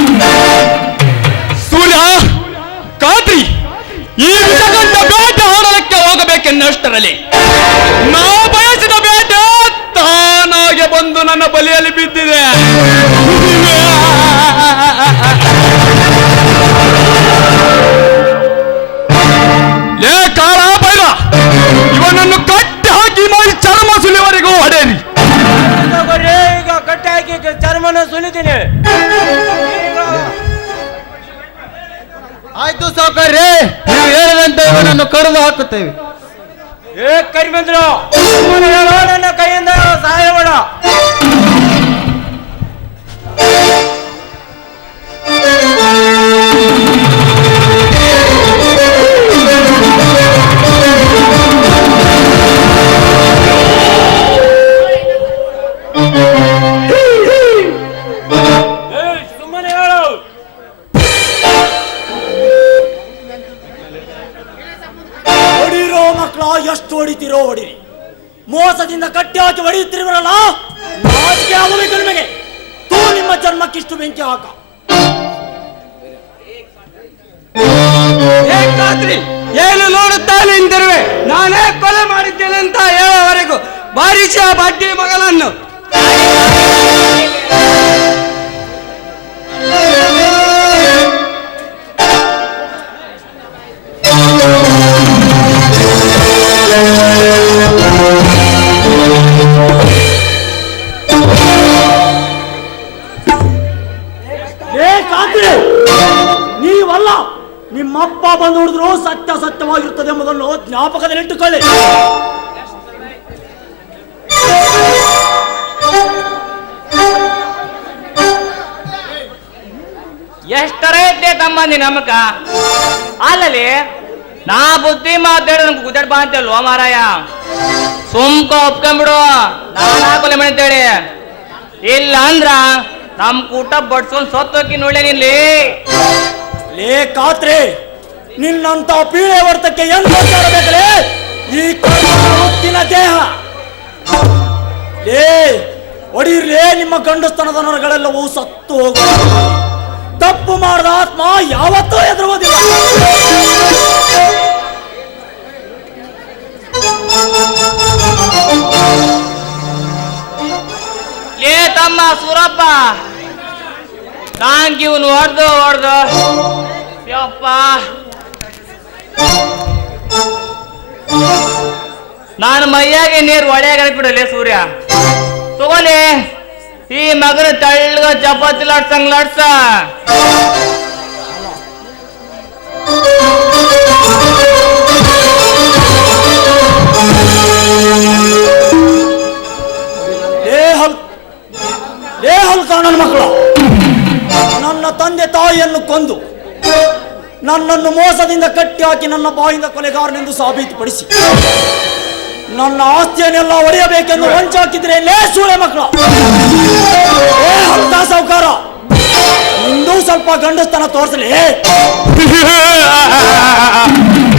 ಸೂರ್ಯ, ಖಾತ್ರಿ, ಈ ವಿಷಗಂಧ ಬೇಟೆ ಆಡಲಿಕ್ಕೆ ಹೋಗಬೇಕೆನ್ನಷ್ಟರಲ್ಲಿ ನಾ ಬಯಸಿದ ಬೇಟೆ ತಾನಾಗೆ ಬಂದು ನನ್ನ ಬಲಿಯಲ್ಲಿ ಬಿದ್ದಿದೆ. ಲೇ ಕಾಳ ಬೈರ, ಇವನನ್ನು ಕಟ್ಟಿ ಹಾಕಿ ಮಾಡಿ ಚರ್ಮ ಸುಲಿವರೆಗೂ ಹೊಡೆಯಿರಿ. ಈಗ ಕಟ್ಟಿ ಹಾಕಿ ಚರ್ಮನ ಸುಲಿತೀನಿ. ಆಯ್ತು ಸಾವುಕಾರ್ರೆ, ನೀವು ಹೇಳಿದಂತೆ ಇವನನ್ನು ಕಡಿದು ಹಾಕುತ್ತೇವೆ. ಕರಿಮೇಂದ್ರ, ಹೇಳೋ, ನನ್ನ ಕೈಯಿಂದ ಸಹಾಯ ಮಾಡ. ಸುಮ್ಮನೆ ಹೇಳು. ಹೊಡಿರೋ ಮಕ್ಕಳ, ಎಷ್ಟು ಹೊಡಿತೀರೋ ಹೊಡಿರಿ. ಮೋಸದಿಂದ ಕಟ್ಟಿ ಹಾಕಿ ಹೊಡೆಯುತ್ತಿರುವರಲ್ಲ, ನಾಚಿಕೆ ಆಗಬೇಕು ನಿಮಗೆ. ತೂ ನಿಮ್ಮ ಜನ್ಮಕ್ಕಿಷ್ಟು ಬೆಂಕಿ ಹಾಕ. ಏನು ನೋಡುತ್ತಾ ನಿಂತಿರುವೆ? ನಾನೇ ಕೊಲೆ ಮಾಡಿದ್ದೇನೆ ಅಂತ ಹೇಳೋವರೆಗೂ ಬಾರಿಸಿ ಆ ಬಡ್ಡಿ ಮಗನನ್ನು. ನೀವಲ್ಲ, ನಿಮ್ಮಪ್ಪ ಬಂದು ಹುಡಿದ್ರು ಸತ್ಯ ಸತ್ಯವಾಗಿರುತ್ತದೆ ಎಂಬುದನ್ನು ಜ್ಞಾಪಕದಲ್ಲಿಟ್ಟುಕೊಳ್ಳಿ. ಎಷ್ಟರ ಇದ್ದೆ ತಮ್ಮಂದಿ ನಮಕ ಅಲ್ಲಲ್ಲಿ ನಾ ಬುದ್ಧಿ ಮಾತಾಡಿ ನಮ್ಗೆ ಗುದ್ದಾಡ್ ಬಾ ಅಂತಲ್ವ ಮಾರಾಯ. ಸುಮ್ಕ ಒಪ್ಕೊಂಡ್ಬಿಡು, ನಾನಾ ಕೊಲೆ ಮಾಡಿದ್ದೇಳಿ. ಇಲ್ಲ ಅಂದ್ರ ನಮ್ ಕೂಟ ಬಡ್ಸೊಂದ್ ಸತ್ತೋಕಿ ನೋಡ್ಲೆ ನಿಲ್ಲಿ. ಲೇ ಕಾತ್ರೆ, ನಿನ್ನಂತ ಪೀಳೆ ವರ್ತಕ್ಕೆ ಎಂತ ಬೇಕಲೇ ಈ ಹೊತ್ತಿನ ದೇಹ. ಲೇ ಹೊಡಿರ್ಲೇ, ನಿಮ್ಮ ಗಂಡಸ್ತನದ ನರಗಳೆಲ್ಲವೂ ಸತ್ತು ಹೋಗುವ. ತಪ್ಪು ಮಾಡಿದ ಆತ್ಮ ಯಾವತ್ತೂ ಎದುರುವುದಿಲ್ಲ. ಲೇ ತಮ್ಮ ಸೂರಪ್ಪ, ನಾಂಗ್ ಇವನು ಹೊಡ್ದು ಯಪ್ಪ, ನಾನು ಮೈಯಾಗೆ ನೀರು ಒಳ್ಳೆಯಾಗ ಬಿಡಲೇ ಸೂರ್ಯ. ತಗೋಲಿ ಈ ಮಗನ ತಳ್ಳಗ ಚಪಾತಿ ಲಾಡ್ಸಂಗ್ ಲಾಡ್ಸ. ನನ್ನ ಮಕ್ಕಳು, ನನ್ನ ತಂದೆ ತಾಯಿಯನ್ನು ಕೊಂದು ನನ್ನನ್ನು ಮೋಸದಿಂದ ಕಟ್ಟಿ ಹಾಕಿ ನನ್ನ ಬಾಯಿಂದ ಕೊಲೆಗಾರನೆಂದು ಸಾಬೀತುಪಡಿಸಿ ನನ್ನ ಆಸ್ತಿಯನ್ನೆಲ್ಲ ಒಡೆಯಬೇಕೆಂದು ಹೊಂಚ ಹಾಕಿದ್ರೆ ಲೇ ಸೂಳೆ ಮಕ್ಕಳು. ಅಂತ ಸಾವುಕಾರ, ಇಂದು ಸ್ವಲ್ಪ ಗಂಡಸ್ತನ ತೋರಿಸಲಿ.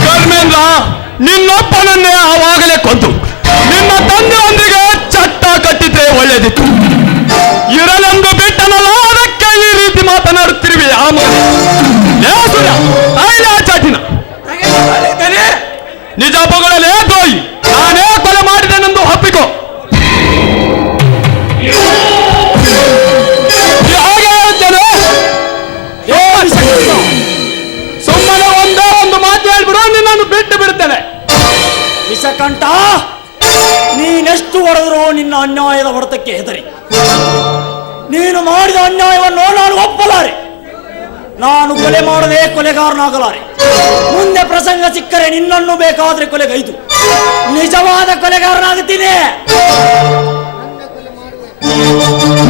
ಧರ್ಮೇಂದ್ರ, ನಿನ್ನೊಬ್ಬನನ್ನೇ ಆವಾಗಲೇ ಕೊಂದು ನಿನ್ನ ತಂದೆಯೊಂದಿಗೆ ಚಟ್ಟ ಕಟ್ಟಿದ್ರೆ ಒಳ್ಳೆದಿತ್ತು. ಚಾಟಿನ ನಿಜ ಬಗಳಲೇ ದೋಯಿ, ನಾನೇ ಕೊಲೆ ಮಾಡಿದೆನೆಂದು ಒಪ್ಪಿಕೋ. ಸುಮ್ಮನೆ ಒಂದೇ ಒಂದು ಮಾತು ಹೇಳ್ಬಿಡು, ನಿನ್ನನ್ನು ಬಿಟ್ಟು ಬಿಡುತ್ತೇನೆ. ವಿಷಕಂಠ, ನೀನೆಷ್ಟು ಹೊಡೆದರೂ ನಿನ್ನ ಅನ್ಯಾಯದ ಹೊಡೆತಕ್ಕೆ ಹೆದರಿ ನೀನು ಮಾಡಿದ ಅನ್ಯಾಯವನ್ನು ನಾನು ಒಪ್ಪಲಾರೆ. ನಾನು ಕೊಲೆ ಮಾಡದೆ ಕೊಲೆಗಾರನಾಗಲಾರೆ. ಮುಂದೆ ಪ್ರಸಂಗ ಸಿಕ್ಕರೆ ನಿನ್ನನ್ನು ಬೇಕಾದ್ರೆ ಕೊಲೆಗೈದು ನಿಜವಾದ ಕೊಲೆಗಾರನಾಗುತ್ತೀನಿ.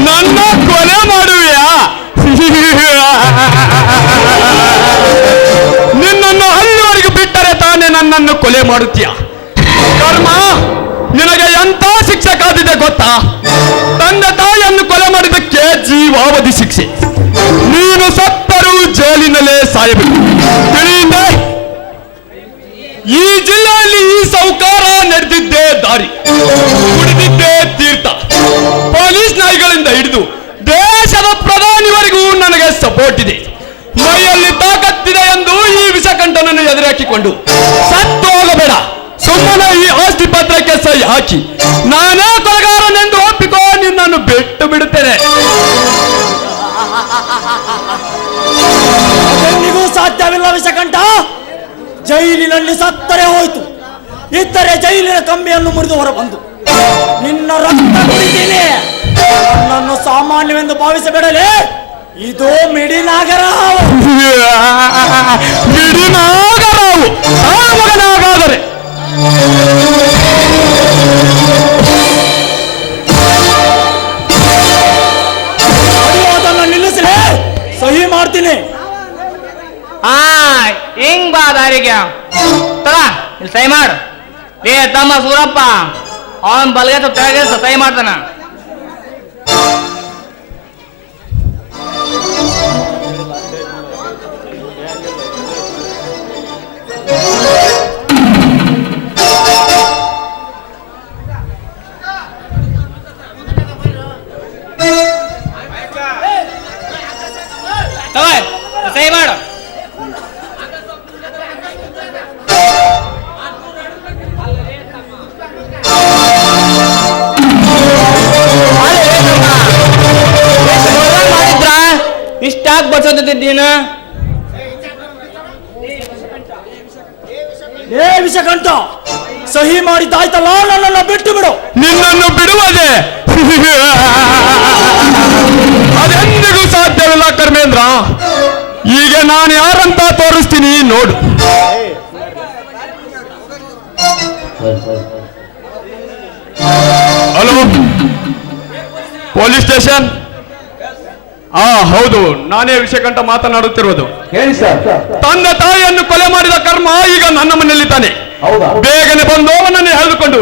ನನ್ನ ಕೊಲೆ ಮಾಡುವೆಯಾ? ನಿನ್ನನ್ನು ಅಲ್ಲಿವರೆಗೆ ಬಿಟ್ಟರೆ ತಾನೇ ನನ್ನನ್ನು ಕೊಲೆ ಮಾಡುತ್ತೀಯ. ಕರ್ಮ, ನಿನಗೆ ಎಂತ ಶಿಕ್ಷೆ ಕಾದಿದೆ ಗೊತ್ತಾ? ತಂದೆ ತಾಯಿಯನ್ನು ಕೊಲೆ ಮಾಡಿದ್ದಕ್ಕೆ ಜೀವಾವಧಿ ಶಿಕ್ಷೆ. ನೀನು ಸತ್ತರೂ ಜೈಲಿನಲ್ಲೇ ಸಾಯಬೇಕು, ತಿಳಿಯುತ್ತೆ? ಈ ಜಿಲ್ಲೆಯಲ್ಲಿ ಈ ಸೌಕಾರ ನಡೆದಿದ್ದೇ ದಾರಿ, ಕುಡಿದಿದ್ದೇ ತೀರ್ಥ. ಪೊಲೀಸ್ ನಾಯಿಗಳಿಂದ ಹಿಡಿದು ದೇಶದ ಪ್ರಧಾನಿವರೆಗೂ ನನಗೆ ಸಪೋರ್ಟ್ ಇದೆ. ಮೈಯಲ್ಲಿ ತಾಕತ್ತಿದೆ ಎಂದು ಈ ವಿಷಕಂಠನನ್ನು ಎದುರಾಕಿಕೊಂಡು ಸತ್ತು ಹೋಗಬೇಡ. ಸುಮ್ಮನೆ ಈ ಆಸ್ತಿ ಪತ್ರಕ್ಕೆ ಸಹಿ ಹಾಕಿ ನಾನೇ ಕೊಲೆಗಾರನೆಂದು ಒಪ್ಪಿಕೋ, ನಿನ್ನನ್ನು ಬಿಟ್ಟು ಬಿಡುತ್ತೇನೆ. ಅದೆಂದಿಗೂ ಸಾಧ್ಯವಿಲ್ಲ ವಿಷಕಂಠ. ಜೈಲಿನಲ್ಲಿ ಸತ್ತರೆ ಹೋಯ್ತು, ಇದ್ದರೆ ಜೈಲಿನ ಕಂಬಿಯನ್ನು ಮುರಿದು ಹೊರಬಂದು ನಿನ್ನ ರಕ್ತ ಕುಡಿತೀನಿ. ನನ್ನನ್ನು ಸಾಮಾನ್ಯವೆಂದು ಭಾವಿಸಬೇಡಲೇ, ಇದು ಮಿಡಿನಾಗರಾವು. ಮಿಡಿನಾಗರಾವು ಮಗನಾಗಾದರೆ ಅದನ್ನು ನಿಲ್ಲಿಸಲೇ, ಸಹಿ ಮಾಡ್ತೀನಿ. ಹಿಂಗ್ ಬಾ ದಾರಿಗೆ ತಗ, ಇಲ್ಲಿ ಸಹಿ ಮಾಡು. ಏ ತಮ್ಮ ಸೂರಪ್ಪ, ಅವನ್ ಬಲ್ಗೆ ತೆಗೆ ಸಹಿ ಮಾಡ್ತಾನ. ಸಹಿ ಮಾಡು. ಇಷ್ಟಾಗಿ ಬಡ್ಸೋದಿದ್ದೀನ? ಏ ವಿಷಕಂಠ, ಸಹಿ ಮಾಡಿದ್ದಾಯ್ತಲ್ಲ, ನನ್ನನ್ನು ಬಿಟ್ಟು ಬಿಡು. ನಿನ್ನನ್ನು ಬಿಡುವುದೇ ಅದೆಂದಿಗೂ ಸಾಧ್ಯವಿಲ್ಲ ಕರ್ಮೇಂದ್ರ. ಈಗ ನಾನು ಯಾರಂತ ತೋರಿಸ್ತೀನಿ ನೋಡು. Hello, police station? ಹೌದು, ನಾನೇ ವಿಷಕಂಠ ಮಾತನಾಡುತ್ತಿರುವುದು. ಹೇಳಿ ಸರ್. ತಂದೆ ತಾಯಿಯನ್ನು ಕೊಲೆ ಮಾಡಿದ ಕರ್ಮ ಈಗ ನನ್ನ ಮನೆಯಲ್ಲಿದ್ದಾನೆ. ಬೇಗನೆ ಬಂದು ಅವನನ್ನು ಎಳೆದುಕೊಂಡು.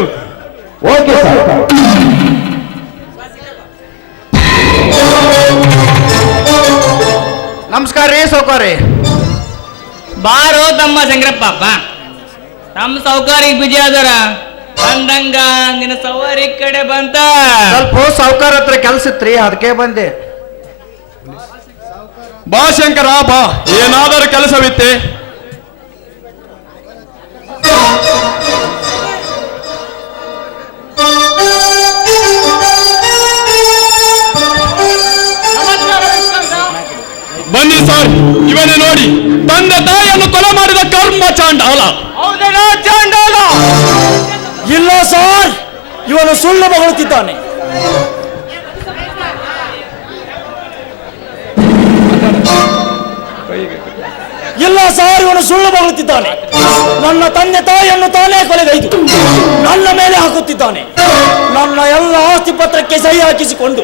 Okay sir. ನಮಸ್ಕಾರ ರೀ ಸೌಕಾರಿ. ಬಾರೋ ತಮ್ಮ ಶಂಕರಪ್ಪ, ನಮ್ಮ ಸೌಕಾರಿಗೆ ಬಿಜಿ ಅದಾರ ಅಂದಂಗ ನಿನ್ನ ಸವಾರಿ ಕಡೆ ಬಂತ. ಸ್ವಲ್ಪ ಸಾವುಕಾರ ಹತ್ರ ಕೆಲ್ಸ ಇತ್ರಿ, ಅದಕ್ಕೆ ಬಂದೆ. ಬಾ ಶಂಕರ ಬಾ, ಏನಾದರೂ ಕೆಲಸವಿತ್ತೆ? ಬನ್ನಿ ಸರ್, ಇವನೇ ನೋಡಿ, ತಂದೆ ತಾಯಿಯನ್ನು ಕೊಲೆ ಮಾಡಿದ ಕರ್ಮ ಚಾಂಡಾಲ. ಚಾಂಡಾಲ ಇಲ್ಲ ಸರ್, ಇವನು ಸುಳ್ಳು ಬಗಳುತ್ತಿದ್ದಾನೆ. ಇಲ್ಲ ಸರ್, ಇವನು ಸುಳ್ಳು ಬಗಳುತ್ತಿದ್ದಾನೆ. ನನ್ನ ತಂದೆ ತಾಯಿಯನ್ನು ತಾನೇ ಕೊಲೆಗೈದು ನನ್ನ ಮೇಲೆ ಹಾಕುತ್ತಿದ್ದಾನೆ. ನನ್ನ ಎಲ್ಲ ಆಸ್ತಿ ಪತ್ರಕ್ಕೆ ಸಹಿ ಹಾಕಿಸಿಕೊಂಡು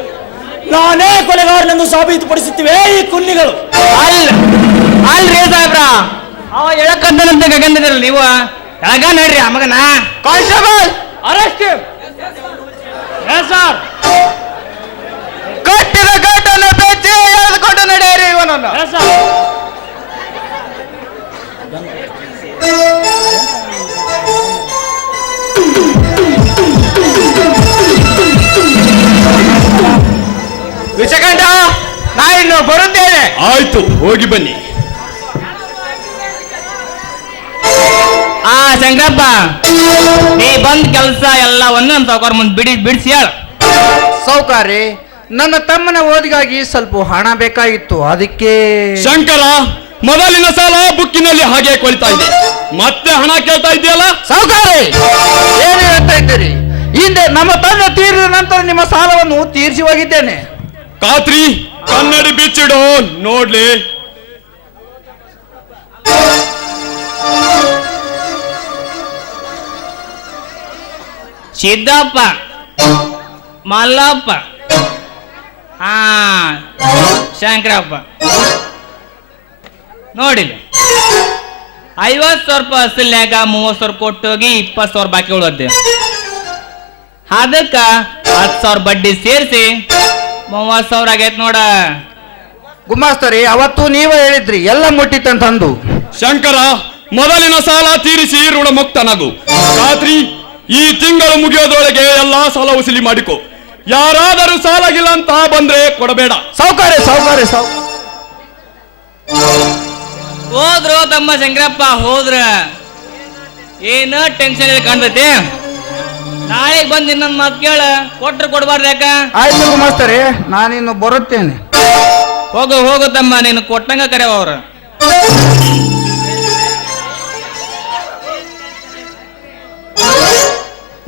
ನಾನೇ ಕೊಲೆಗಾರನೆಂದು ಸಾಬೀತುಪಡಿಸುತ್ತಿವೆ ಈ ಕುನ್ನಿಗಳು. ಅಲ್ರಿ ಸಾಹೇಬ್ರ, ಅವ ಎಳಕಂದನಂತೆ ಗಗನದಿರಲ್ಲ ನೀವು. ಎಳಗ ನಡ್ರಿ ಆ ಮಗನ. Constable arrest sir. ಕಟ್ಟಿದ ಗಟ್ಟನ್ನು ಬೆಚ್ಚಿ ಎಳೆದುಕೊಂಡು ನಡೆಯಿರಿ ಇವನನ್ನು. ವಿಷಕಂಠ, ನಾ ಇನ್ನು ಬರುತ್ತೇನೆ. ಆಯ್ತು, ಹೋಗಿ ಬನ್ನಿ. ಶಂಕರಪ್ಪ, ನೀ ಬಂದ್ ಕೆಲಸ ಎಲ್ಲವನ್ನು ನಮ್ಮ ಸಾವುಕಾರ ಮುಂದೆ ಬಿಡಿಸಿ ಹೇಳ. ಸೌಕಾರಿ, ನನ್ನ ತಮ್ಮನ ಓದಿಗಾಗಿ ಸ್ವಲ್ಪ ಹಣ ಬೇಕಾಗಿತ್ತು, ಅದಕ್ಕೆ. ಶಂಕರ, ಮೊದಲಿನ ಸಾಲ ಬುಕ್ಕಿನಲ್ಲಿ ಹಾಗೆ ಕೊಳ್ತಾ ಇದೆ, ಮತ್ತೆ ಹಣ ಕೇಳ್ತಾ ಇದೆಯಲ್ಲ? ಸೌಕಾರಿ, ಏನು ಹೇಳ್ತಾ ಇದ್ದೀರಿ? ಹಿಂದೆ ನಮ್ಮ ತಂದೆ ತೀರಿದ ನಂತರ ನಿಮ್ಮ ಸಾಲವನ್ನು ತೀರಿಸಿ ಹೋಗಿದ್ದೇನೆ. ಖಾತ್ರಿ, ಕನ್ನಡಿ ಬಿಚ್ಚಿಡು ನೋಡ್ಲಿ. ಸಿದ್ದಪ್ಪ, ಮಲ್ಲಪ್ಪ, ಶಂಕರಪ್ಪ, ನೋಡಿಲ್ಲ 50,000 ರೂಪಾಯಿ ಅಸಲ್ನ್ಯಾಗ 30,000 ಕೊಟ್ಟೋಗಿ 20,000 ಬಾಕಿ ಉಳದ್ದೆ. ಅದಕ್ಕ 10,000 ಬಡ್ಡಿ ಸೇರಿಸಿ 30,000 ಆಗೈತ್ ನೋಡ. ಗುಮಾಸ್ತರಿ, ಅವತ್ತು ನೀವೇ ಹೇಳಿದ್ರಿ ಎಲ್ಲ ಮುಟ್ಟಿತಂತಂದು. ಶಂಕರ, ಮೊದಲಿನ ಸಾಲ ತೀರಿಸಿ ಋಣಮುಕ್ತನಾಗು. ಖಾತ್ರಿ, ಈ ತಿಂಗಳು ಮುಗಿಯೋದ್ರೊಳಗೆ ಎಲ್ಲಾ ಸಾಲ ವಸೂಲಿ ಮಾಡಿಕೊ. ಯಾರಾದರೂ ಸಾಲಾಗಿಲ್ಲ ಅಂತ ಬಂದ್ರೆ ಕೊಡಬೇಡ. ಸೌಕಾರಿ, ಹೋದ್ರು ತಮ್ಮ ಶಂಕರಪ್ಪ, ಹೋದ್ರ ಏನ ಟೆನ್ಷನ್ ಇದೆ ಕಾಣ್ತೈತಿ. ನಾಳೆಗೆ ಬಂದು ಇನ್ನೊಂದು ಮಾತು ಕೇಳ, ಕೊಟ್ರೆ ಕೊಡಬಾರ್ದು ಯಾಕ? ಆಯ್ತು ಗುಮಾಸ್ತರಿ, ನಾನಿನ್ನು ಬರುತ್ತೇನೆ. ಹೋಗು ತಮ್ಮ, ನೀನು ಕೊಟ್ಟಂಗ ಕರೆಯವ ಅವ್ರ.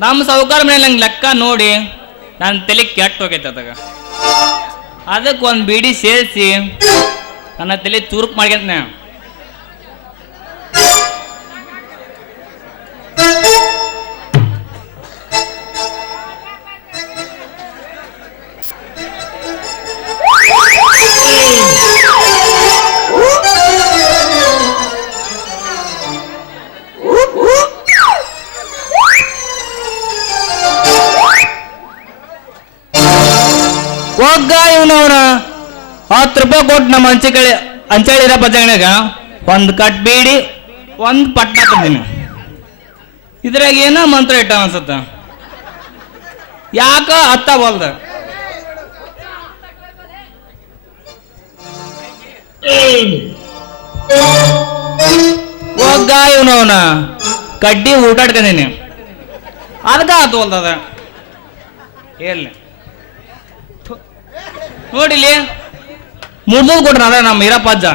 ನಮ್ಮ ಸಾವುಕಾರ ಮನೇಲಿ ನಂಗೆ ಲೆಕ್ಕ ನೋಡಿ ನನ್ನ ತಲೆ ಕೆಟ್ಟ ಹೋಗೈತೆ. ಅದಕ್ಕೆ ಒಂದು ಬೀಡಿ ಸೇರಿಸಿ ನನ್ನ ತಲೆ ಚೂರುಕ್ ಮಾಡ್ಕೊಂತ. ಒಗ್ಗ ಇವನವನ 10 ರೂಪಾಯಿ ಕೊಟ್ಟು ನಮ್ಮ ಅಂಚಳಿರ ಬಜಾಗ ಒಂದು ಕಟ್ ಬೀಡಿ ಒಂದು ಪಟ್ಟ ತಂದೀನಿ. ಇದ್ರಾಗ ಏನೋ ಮಂತ್ರ ಇಟ್ಟ ಅನ್ಸತ್ತ, ಯಾಕ ಅತ್ತ ಬಲ್ದ. ಒಗ್ಗ ಇವನವನ ಕಡ್ಡಿ ಊಟ ಇಟ್ಕೊಂಡೀನಿ, ಅದಕ್ಕ ಹತ್ತು ಬಲ್ತದ. ಹೇಳಿ ನೋಡಿಲಿ, ಮುರ್ದು ಕೊಟ್ರ ಅದ ನಮ್ಮ ಈರಪ್ಪ ಅಜ್ಜ.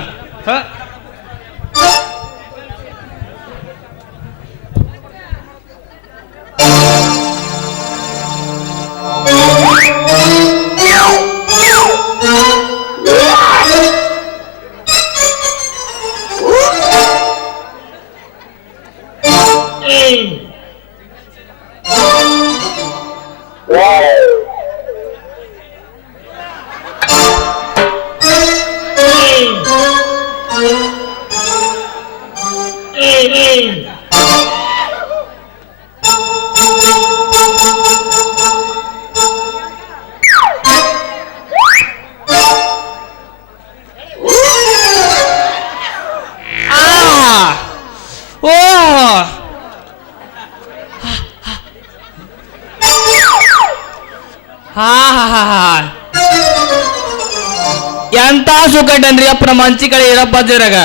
ಎಂತ ಸುಖಂಡ್ರಿ ಅಪ್ಪ ನಮ್ಮ ಹಂಚಿ ಕಡೆ ಇರಪ್ಪ ಜರಾಗ.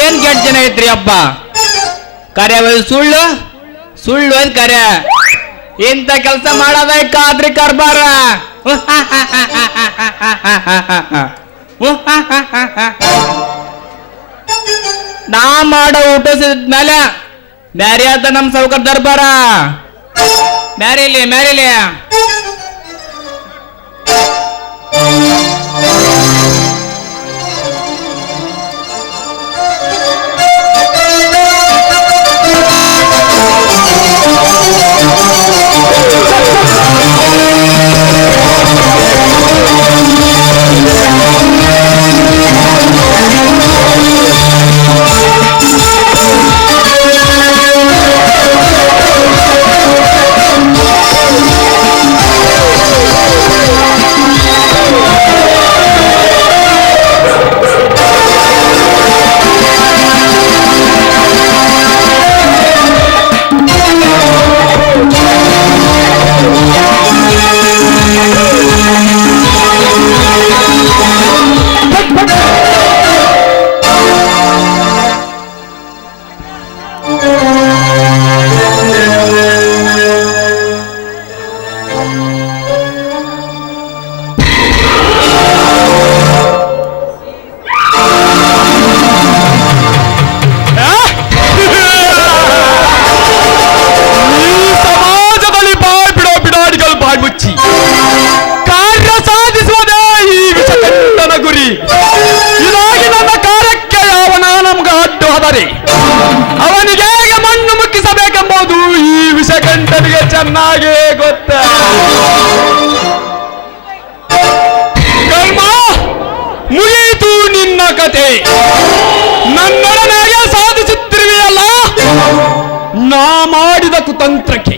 ಏನ್ ಕೆಟ್ಟ ಜನ ಐತ್ರಿ ಅಪ್ಪ. ಕರೆ ಸುಳ್ಳು ಸುಳ್ಳು ಅಂತ ಕರೆ, ಇಂಥ ಕೆಲಸ ಮಾಡೋದ ಕಾದ್ರಿ ಕಾರ್ಬಾರ. ನಾ ಮಾಡೋ ಊಟ ಸಿದ್ಮೇಲೆ ಮ್ಯಾರಿ ಆದ ನಮ್ ಸಾವುಕಾರ ದರ್ಬಾರ. ಮ್ಯಾರಿಲಿ ಚೆನ್ನಾಗೇ ಗೊತ್ತ. ಕರ್ಮ ಮುಗಿಯಿತು ನಿನ್ನ ಕತೆ. ನನ್ನೊಡನಾಗೆ ಸಾಧಿಸುತ್ತಿರುವೆಯಲ್ಲ, ನಾ ಮಾಡಿದ ಕುತಂತ್ರಕ್ಕೆ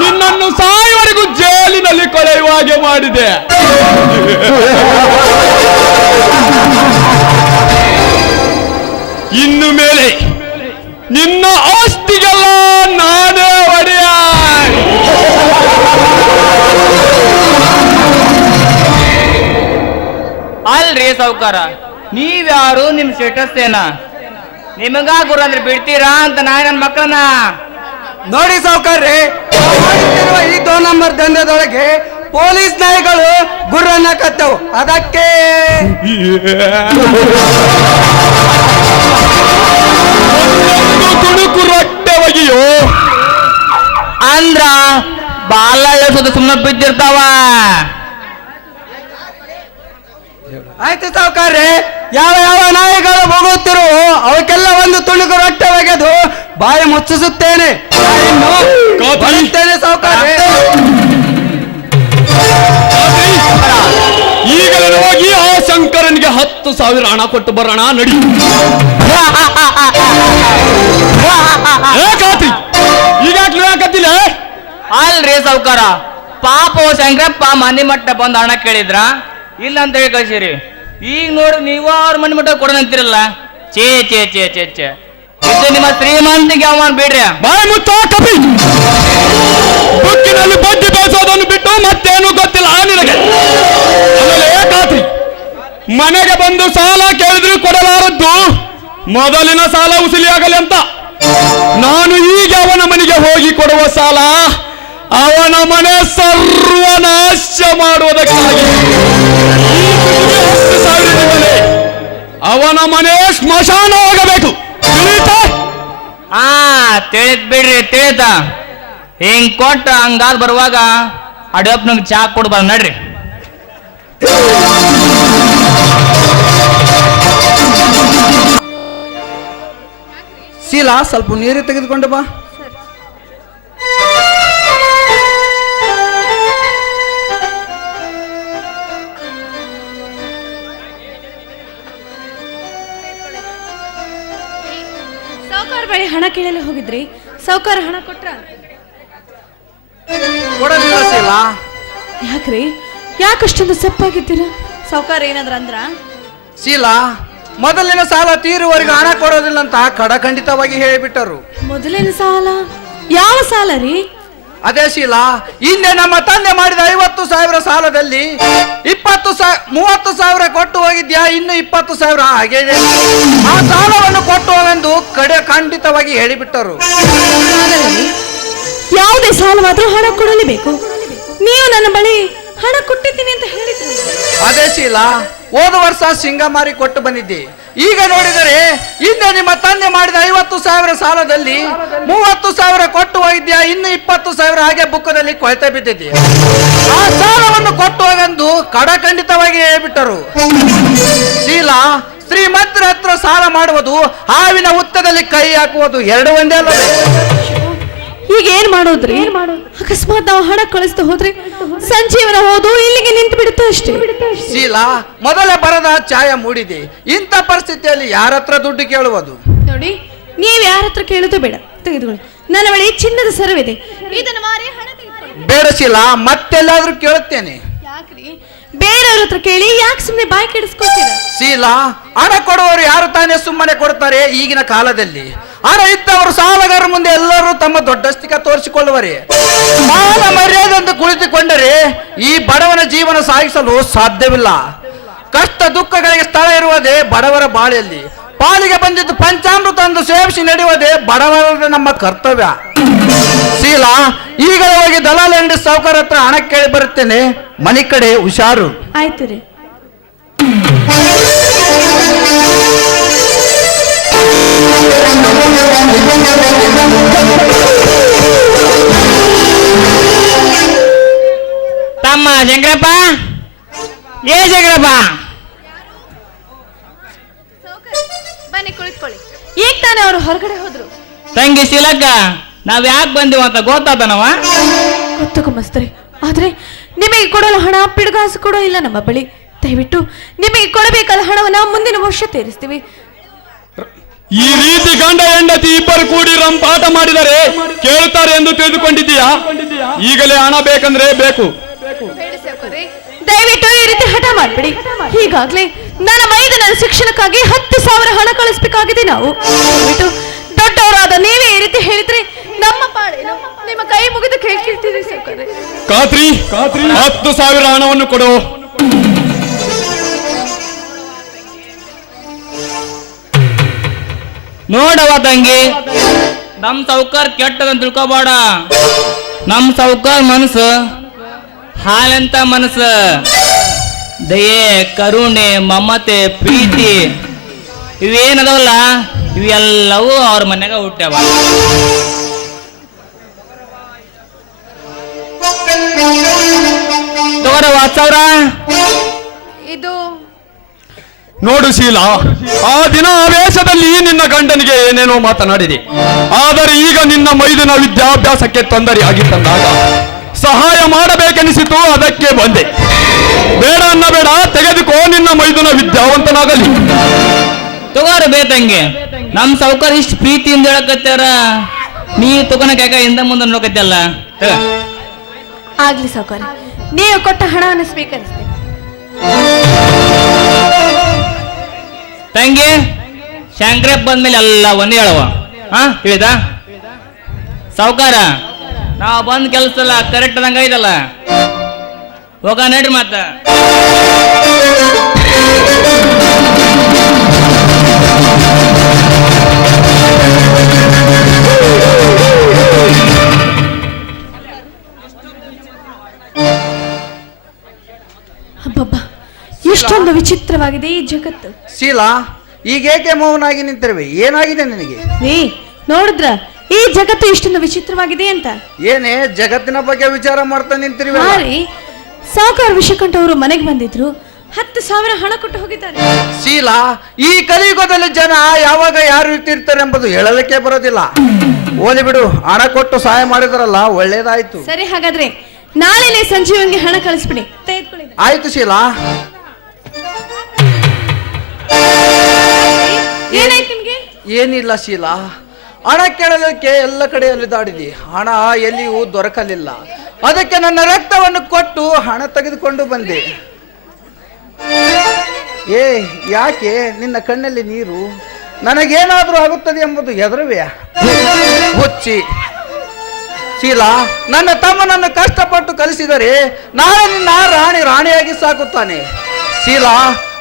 ನಿನ್ನನ್ನು ಸಾಯುವರೆಗೂ ಜೈಲಿನಲ್ಲಿ ಕೊಳೆಯುವ ಹಾಗೆ ಮಾಡಿದೆ. ಇನ್ನು ಮೇಲೆ ನಿನ್ನ ಆಸ್ತಿಗೆಲ್ಲ ನಾನೇ ಒಡೆಯ. ಅಲ್ರಿ ಸಾವುಕಾರ, ನೀವ್ಯಾರು? ನಿಮ್ ಸ್ಟೇಟಸ್ ಏನ? ನಿಮಗ ಗುರು ಅಂದ್ರೆ ಬಿಡ್ತೀರಾ ಅಂತ ನನ್ನ ಮಕ್ಕಳನ್ನ ನೋಡಿ ಸಾವುಕಾರ್ರೆ, ಈ 2 ನಂಬರ್ ದಂಧದೊಳಗೆ ಪೊಲೀಸ್ ನಾಯಿಗಳು ಗುರ್ರನ್ನ ಕತ್ತವು. ಅದಕ್ಕೆ ತುಣುಕು ರೊಟ್ಟೆ ಒಗೆಯೋ ಅಂದ್ರ ಬಾಲ ಎಳ್ಸೋದು ಸುಮ್ಮನೆ ಬಿದ್ದಿರ್ತಾವ. ಆಯ್ತು ಸಾವುಕಾರ್ರೆ, ಯಾವ ಯಾವ ನಾಯಿಗಳು ಹೋಗುತ್ತಿರೋ ಅವಕ್ಕೆಲ್ಲ ಒಂದು ತುಣುಕು ರೊಟ್ಟೆ ಒಗೆದು ಬಾಯಿ ಮುಚ್ಚಿಸುತ್ತೇನೆ. ಬರುತ್ತೇನೆ ಸಾವುಕಾರ್ರೆ. ಈಗಲೇ ಹೋಗಿ ಆ ಶಂಕರನಿಗೆ 10,000 ಹಣ ಕೊಟ್ಟು ಬರೋಣ, ನಡಿ. ಈಗಾಗ್ಲೂ ಯಾಕತ್ತಿಲ್ಲ? ಅಲ್ರಿ ಸಾವುಕಾರ, ಪಾಪ ಶಂಕರಪ್ಪ ಮನೆ ಮಟ್ಟ ಬಂದು ಹಣ ಕೇಳಿದ್ರ ಇಲ್ಲ ಅಂತ ಹೇಳಿ ಕಳ್ಸಿರಿ. ಈಗ ನೋಡಿ ನೀವು ಅವ್ರ ಮನೆ ಮಟ್ಟ ಕೊಡೋಣಂತಿರಲ್ಲ. ಚೇ ಚೇ ಚೇ ಚೇ ಚೇ ಇದು ನಿಮ್ಮ ಶ್ರೀಮಂತಿಗೆ ಅವಮಾನ ಬಿಡ್ರಿ. ಬಾಯಿ ಮುಚ್ಚ ಕಪಿ. ಬುಕ್ಕಿನಲ್ಲಿ ಬಡ್ಡಿ ಬೇಸೋದನ್ನು ಬಿಟ್ಟು ಮತ್ತೇನು ಗೊತ್ತಿಲ್ಲ ನಿನಗೆ. ಆಮೇಲೆ ಏಕಾತ್ರಿ ಮನೆಗೆ ಬಂದು ಸಾಲ ಕೇಳಿದ್ರು ಕೊಡಲಾರದ್ದು, ಮೊದಲಿನ ಸಾಲ ಉಸಿಲಿಯಾಗಲಿ ಅಂತ ನಾನು ಈಗ ಅವನ ಮನೆಗೆ ಹೋಗಿ ಕೊಡುವ ಸಾಲ ಅವನ ಮನೆ ಸರ್ವನಾಶ ಮಾಡುವುದಕ್ಕಾಗಿ. 10,000 ಮನೆ ಅವನ ಮನೆ ಸ್ಮಶಾನ ಹೋಗಬೇಕು. ಹಾ ತಿಳಿತ್ ಬಿಡ್ರಿ, ತಿಳಿತ. ಹಿಂಗ್ ಕೊಟ್ಟ ಹಂಗಾದ್ ಬರುವಾಗ ಅಡಿಯಪ್ಪನಿಗೆ ಚಾ ಕೊಡ್ಬಾರ ನಡ್ರಿ. ಶೀಲಾ, ಸ್ವಲ್ಪ ನೀರು ತೆಗೆದುಕೊಂಡು ಬಾ. ಸಾವುಕಾರ ಬಳಿ ಹಣ ಕೇಳಲು ಹೋಗಿದ್ರಿ, ಸಾವುಕಾರ ಹಣ ಕೊಟ್ರ? ಕೊಡಲಿಲ್ಲ ಶೀಲಾ. ಯಾಕ್ರಿ, ಯಾಕಷ್ಟೊಂದು ಸಪ್ಪಾಗಿದ್ದೀರಾ? ಸಾವುಕಾರ ಏನಾದ್ರ ಅಂದ್ರ? ಶೀಲಾ, ಮೊದಲಿನ ಸಾಲ ತೀರುವವರೆಗೂ ಹಣ ಕೊಡೋದಿಲ್ಲ ಅಂತ ಖಡಖಂಡಿತವಾಗಿ ಹೇಳಿಬಿಟ್ಟರು. ಮೊದಲಿನ ಸಾಲ? ಯಾವ ಸಾಲ ರೀ? ಅದೇ ಶೀಲಾ, ಹಿಂದೆ ನಮ್ಮ ತಂದೆ ಮಾಡಿದ 50,000 ಸಾಲದಲ್ಲಿ 30,000 ಕೊಟ್ಟು ಹೋಗಿದ್ಯಾ, ಇನ್ನು 20,000 ಹಾಗೆ ಇದೆ. ಆ ಸಾಲವನ್ನು ಕೊಟ್ಟು ಹೋಗೆಂದು ಖಂಡಿತವಾಗಿ ಹೇಳಿಬಿಟ್ಟರು. ಯಾವುದೇ ಸಾಲವಾದ್ರೂ ಹಣ ಕೊಡಲೇಬೇಕು. ನೀವು ನನ್ನ ಬಳಿ ಹಣ ಕೊಟ್ಟಿದ್ದೀನಿ ಅಂತ ಹೇಳಿದ್ರಿ. ಅದೇ ಶೀಲಾ, ಹೋದ ವರ್ಷ ಸಿಂಗಮಾರಿ ಕೊಟ್ಟು ಬಂದಿದ್ದೆ. ಈಗ ನೋಡಿದರೆ ಹಿಂದೆ ನಿಮ್ಮ ತಂದೆ ಮಾಡಿದ 50,000 ಸಾಲದಲ್ಲಿ 30,000 ಕೊಟ್ಟು ಹೋಗಿದ್ಯಾ, ಇನ್ನು 20,000 ಹಾಗೆ ಬುಕ್ಕದಲ್ಲಿ ಕೊಳೆತ ಬಿದ್ದಿದೆ. ಆ ಸಾಲವನ್ನು ಕೊಟ್ಟು ಹೋಗೆಂದು ಖಂಡಿತವಾಗಿ ಹೇಳ್ಬಿಟ್ಟರು. ಶೀಲಾ, ಶ್ರೀಮಂತರ ಹತ್ರ ಸಾಲ ಮಾಡುವುದು ಹಾವಿನ ಹುತ್ತದಲ್ಲಿ ಕೈ ಹಾಕುವುದು ಎರಡು ಒಂದೇ ಅಲ್ಲವೇ? ಈಗ ಏನ್ ಮಾಡೋದ್ರಿ? ಅಕಸ್ಮಾತ್ ನಾವು ಹಣ ಕಳಿಸ್ತಾ ಹೋದ್ರೆ ಸಂಜೀವನ ಹೋದು ಇಲ್ಲಿಗೆ ನಿಂತು ಬಿಡುತ್ತೆ ಅಷ್ಟೇ. ಶೀಲಾ, ಮೊದಲೇ ಬರದ ಛಾಯ ಮೂಡಿದೆ. ಇಂಥ ಪರಿಸ್ಥಿತಿಯಲ್ಲಿ ಯಾರ ಹತ್ರ ದುಡ್ಡು ಕೇಳುವುದು? ನೋಡಿ, ನೀವ್ ಯಾರ ಹತ್ರ ಕೇಳೋದು ಬೇಡ, ತೆಗೆದುಕೊಳ್ಳಿ. ನನ್ನ ಬಳಿ ಚಿನ್ನದ ಸರವಿದೆ, ಇದನ್ನು ಮಾರಿ ಹಣ ತೆಗೆದುಕೊಳ್ಳಿ. ಬೇಡ ಶೀಲಾ, ಮತ್ತೆಲ್ಲಾದ್ರೂ ಕೇಳುತ್ತೇನೆ. ಯಾಕ್ರಿ? ಬೇರೆಯವ್ರ ಹತ್ರ ಕೇಳಿ ಯಾಕೆ ಸುಮ್ಮನೆ ಬಾಯಿ ಕೆಡಿಸ್ಕೊತೀರ? ಶೀಲಾ, ಹಣ ಕೊಡುವವರು ಯಾರು ತಾನೇ ಸುಮ್ಮನೆ ಕೊಡ್ತಾರೆ ಈಗಿನ ಕಾಲದಲ್ಲಿ? ಹಣ ಇದ್ದವರು ಸಾಲಗಾರ ಮುಂದೆ ಎಲ್ಲರೂ ತಮ್ಮ ದೊಡ್ಡಸ್ತಿಕ ತೋರಿಸಿಕೊಳ್ಳುವರೆ. ಮಾನ ಮರ್ಯಾದೆ ಎಂದು ಕುಳಿತುಕೊಂಡರೆ ಈ ಬಡವನ ಜೀವನ ಸಾಗಿಸಲು ಸಾಧ್ಯವಿಲ್ಲ. ಕಷ್ಟ ದುಃಖಗಳಿಗೆ ಸ್ಥಳ ಇರುವುದೇ ಬಡವರ ಬಾಳೆಯಲ್ಲಿ. ಪಾಲಿಗೆ ಬಂದಿದ್ದು ಪಂಚಾಮೃತ ಎಂದು ಸೇವಿಸಿ ನಡೆಯುವುದೇ ಬಡವರ ನಮ್ಮ ಕರ್ತವ್ಯ. ಶೀಲಾ, ಈಗ ಹೋಗಿ ದಲಾಲ್ ಅಂಗಡಿ ಸಾವುಕಾರ ಹತ್ರ ಹಣ ಕೇಳಿ ಬರುತ್ತೇನೆ. ಮನೆ ಕಡೆ ಹುಷಾರು. ಆಯ್ತು ರೀ. ತಮ್ಮ ಶಂಕರಪ್ಪ, ಏ ಶಂಕರಪ್ಪ, ಬನ್ನಿ ಕುಳಿತುಕೊಳ್ಳಿ. ಈಗ ತಾನೇ ಅವರು ಹೊರಗಡೆ ಹೋದ್ರು. ತಂಗಿ ಶೀಲಕ್ಕ ನಾವ್ ಯಾಕೆ ಬಂದಿವ ಅಂತ ಗೊತ್ತಾತನವ? ಗೊತ್ತು ಗುಮಾಸ್ತರೆ, ಆದ್ರೆ ನಿಮಗೆ ಕೊಡಲು ಹಣ ಪಿಡುಗಾಸು ಕೂಡ ಇಲ್ಲ ನಮ್ಮ ಬಳಿ. ದಯವಿಟ್ಟು ನಿಮಗೆ ಕೊಡಬೇಕಾದ ಹಣವನ್ನ ಮುಂದಿನ ವರ್ಷ ತೀರಿಸ್ತೀವಿ. ಈ ರೀತಿ ಗಂಡ ಹೆಂಡತಿ ಇಬ್ಬರು ಕೂಡಿ ರಂಪಾಟ ಮಾಡಿದರೆ ಕೇಳುತ್ತಾರೆ ಎಂದು ತಿಳಿದುಕೊಂಡಿದ್ದೀಯಾ? ಈಗಲೇ ಹಣ ಬೇಕಂದ್ರೆ ಬೇಕು. ದಯವಿಟ್ಟು ಈ ರೀತಿ ಹಠ ಮಾಡ್ಬಿಡಿ. ಈಗಾಗ್ಲೇ ನನ್ನ ಮೈದನ ಶಿಕ್ಷಣಕ್ಕಾಗಿ 10,000 ಹಣ ಕಳಿಸ್ಬೇಕಾಗಿದೆ. ನಾವು ದಯವಿಟ್ಟು ದೊಡ್ಡವರಾದ ನೀವೇ ಈ ರೀತಿ ಹೇಳಿದ್ರೆ ನಮ್ಮ ಪಾಳೆ ನಿಮ್ಮ ಕೈ ಮುಗಿದು ಕೇಳ್ತಿರ್ತೀವಿ ಸಾವ್ಕಾರ್ರೆ. ಖಾತ್ರಿ 10,000 ಹಣವನ್ನು ಕೊಡು. ನೋಡವ ತಂಗಿ, ನಮ್ ಸೌಕರ್ ಕೆಟ್ಟದಂತ ತಿಳ್ಕೊಬೇಡ. ನಮ್ ಸೌಕರ್ ಮನಸ್ಸು ಹಾಲಂತ ಮನಸ್ಸು. ದಯೆ, ಕರುಣೆ, ಮಮತೆ, ಪ್ರೀತಿ ಇವೇನದವಲ್ಲ ಇವೆಲ್ಲವೂ ಅವ್ರ ಮನ್ಯಾಗ ಹುಟ್ಟ್ಯಾವ. ತಗೋರವ 10,000. ಇದು ನೋಡು ಶೀಲಾ, ಆ ದಿನ ಆವೇಶದಲ್ಲಿ ನಿನ್ನ ಗಂಡನಿಗೆ ಏನೇನೋ ಮಾತನಾಡಿದೆ. ಆದರೆ ಈಗ ನಿನ್ನ ಮೈದುನ ವಿದ್ಯಾಭ್ಯಾಸಕ್ಕೆ ತೊಂದರೆ ಆಗಿತ್ತಂದಾಗ ಸಹಾಯ ಮಾಡಬೇಕೆನಿಸಿತು, ಅದಕ್ಕೆ ಬಂದೆ. ಬೇಡ ಅನ್ನಬೇಡ, ತೆಗೆದುಕೋ, ನಿನ್ನ ಮೈದುನ ವಿದ್ಯಾವಂತನಾಗಲಿ. ತಗೋರ ಬೇತಂಗೆ, ನಮ್ ಸೌಕರ್ ಇಷ್ಟು ಪ್ರೀತಿಯಿಂದ ಹೇಳಕತ್ತಾರ, ನೀ ತಗೋನಕ ಹಿಂದ ಮುಂದೆ ನೋಡಕತ್ತಲ್ಲ. ಆಗ್ಲಿ ಸಾವ್ಕಾರ್ರೆ, ನೀವು ಕೊಟ್ಟ ಹಣವನ್ನು ಸ್ವೀಕರಿಸ್ತೇನೆ. ತಂಗಿ, ಶಂಕರಪ್ಪ ಬಂದ್ಮೇಲೆ ಎಲ್ಲ ಒಂದೇ ಹೇಳವ. ತಿಳಿದ ಸಾವ್ಕಾರ, ನಾವು ಬಂದ್ ಕೆಲಸ ಎಲ್ಲ ಕರೆಕ್ಟ್ ಅದಂಗ ಐತಲ್ಲ. ಹೋಗ ನಡ್ರಿ ಮತ್ತ. ಅಬ್ಬಬ್ಬ, ಎಷ್ಟೊಂದು ವಿಚಿತ್ರವಾಗಿದೆ ಈ ಜಗತ್ತು. ಶೀಲಾ, ಈಗೇಕೆ ಮೌನಾಗಿ ನಿಂತಿರುವೆ? ಏನಾಗಿದೆ ನಿನಗೆ? ರೀ, ನೋಡಿದ್ರ ಈ ಜಗತ್ತು ಇಷ್ಟೊಂದು ವಿಚಿತ್ರವಾಗಿದೆ ಅಂತ? ಏನೇ ಜಗತ್ತಿನ ಬಗ್ಗೆ ವಿಚಾರ ಮಾಡ್ತಾ ನಿಂತಿರುವೆ? ಹಾ ರೀ, ಸಾವುಕಾರ ವಿಷಕಂಠ ಅವರು ಮನೆಗೆ ಬಂದಿದ್ರು, 10,000 ಹಣ ಕೊಟ್ಟು ಹೋಗಿದ್ದಾರೆ. ಶೀಲಾ, ಈ ಕಲಿಯುಗದಲ್ಲಿ ಜನ ಯಾವಾಗ ಯಾರು ಇರ್ತಿರ್ತಾರೆ ಎಂಬುದು ಹೇಳಲಿಕ್ಕೆ ಬರೋದಿಲ್ಲ. ಓಲಿ ಬಿಡು, ಹಣ ಕೊಟ್ಟು ಸಹಾಯ ಮಾಡಿದ್ರಲ್ಲ, ಒಳ್ಳೇದಾಯ್ತು. ಸರಿ, ಹಾಗಾದ್ರೆ ನಾಳೆನೆ ಸಂಜೀವನ್ಗೆ ಹಣ ಕಳಿಸ್ಬಿಡಿ. ತೆಗೆದುಕೊಳ್ಳಿ. ಆಯ್ತು ಶೀಲಾ. ಏನಾಯ್ತು ನಿಮ್ಗೆ? ಏನಿಲ್ಲ ಶೀಲಾ, ಹಣ ಕೇಳಲಿಕ್ಕೆ ಎಲ್ಲ ಕಡೆ ಅಲಿದಾಡಿದೆ, ಹಣ ಎಲ್ಲಿಯೂ ದೊರಕಲಿಲ್ಲ. ಅದಕ್ಕೆ ನನ್ನ ರಕ್ತವನ್ನು ಕೊಟ್ಟು ಹಣ ತೆಗೆದುಕೊಂಡು ಬಂದೆ. ಏ, ಯಾಕೆ ನಿನ್ನ ಕಣ್ಣಲ್ಲಿ ನೀರು? ನನಗೇನಾದ್ರೂ ಆಗುತ್ತದೆ ಎಂಬುದು ಹೆದರುವೆಯಾ? ಹುಚ್ಚಿ ಶೀಲಾ, ನನ್ನ ತಮ್ಮನನ್ನು ಕಷ್ಟಪಟ್ಟು ಕಲಿಸಿದರೆ ನಾಳೆ ನಿನ್ನ ರಾಣಿಯಾಗಿ ಸಾಕುತ್ತಾನೆ. ಶೀಲಾ,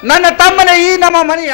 ನನ್ನ ತಮ್ಮನೇ ಈ ನಮ್ಮ ಮನೆಯ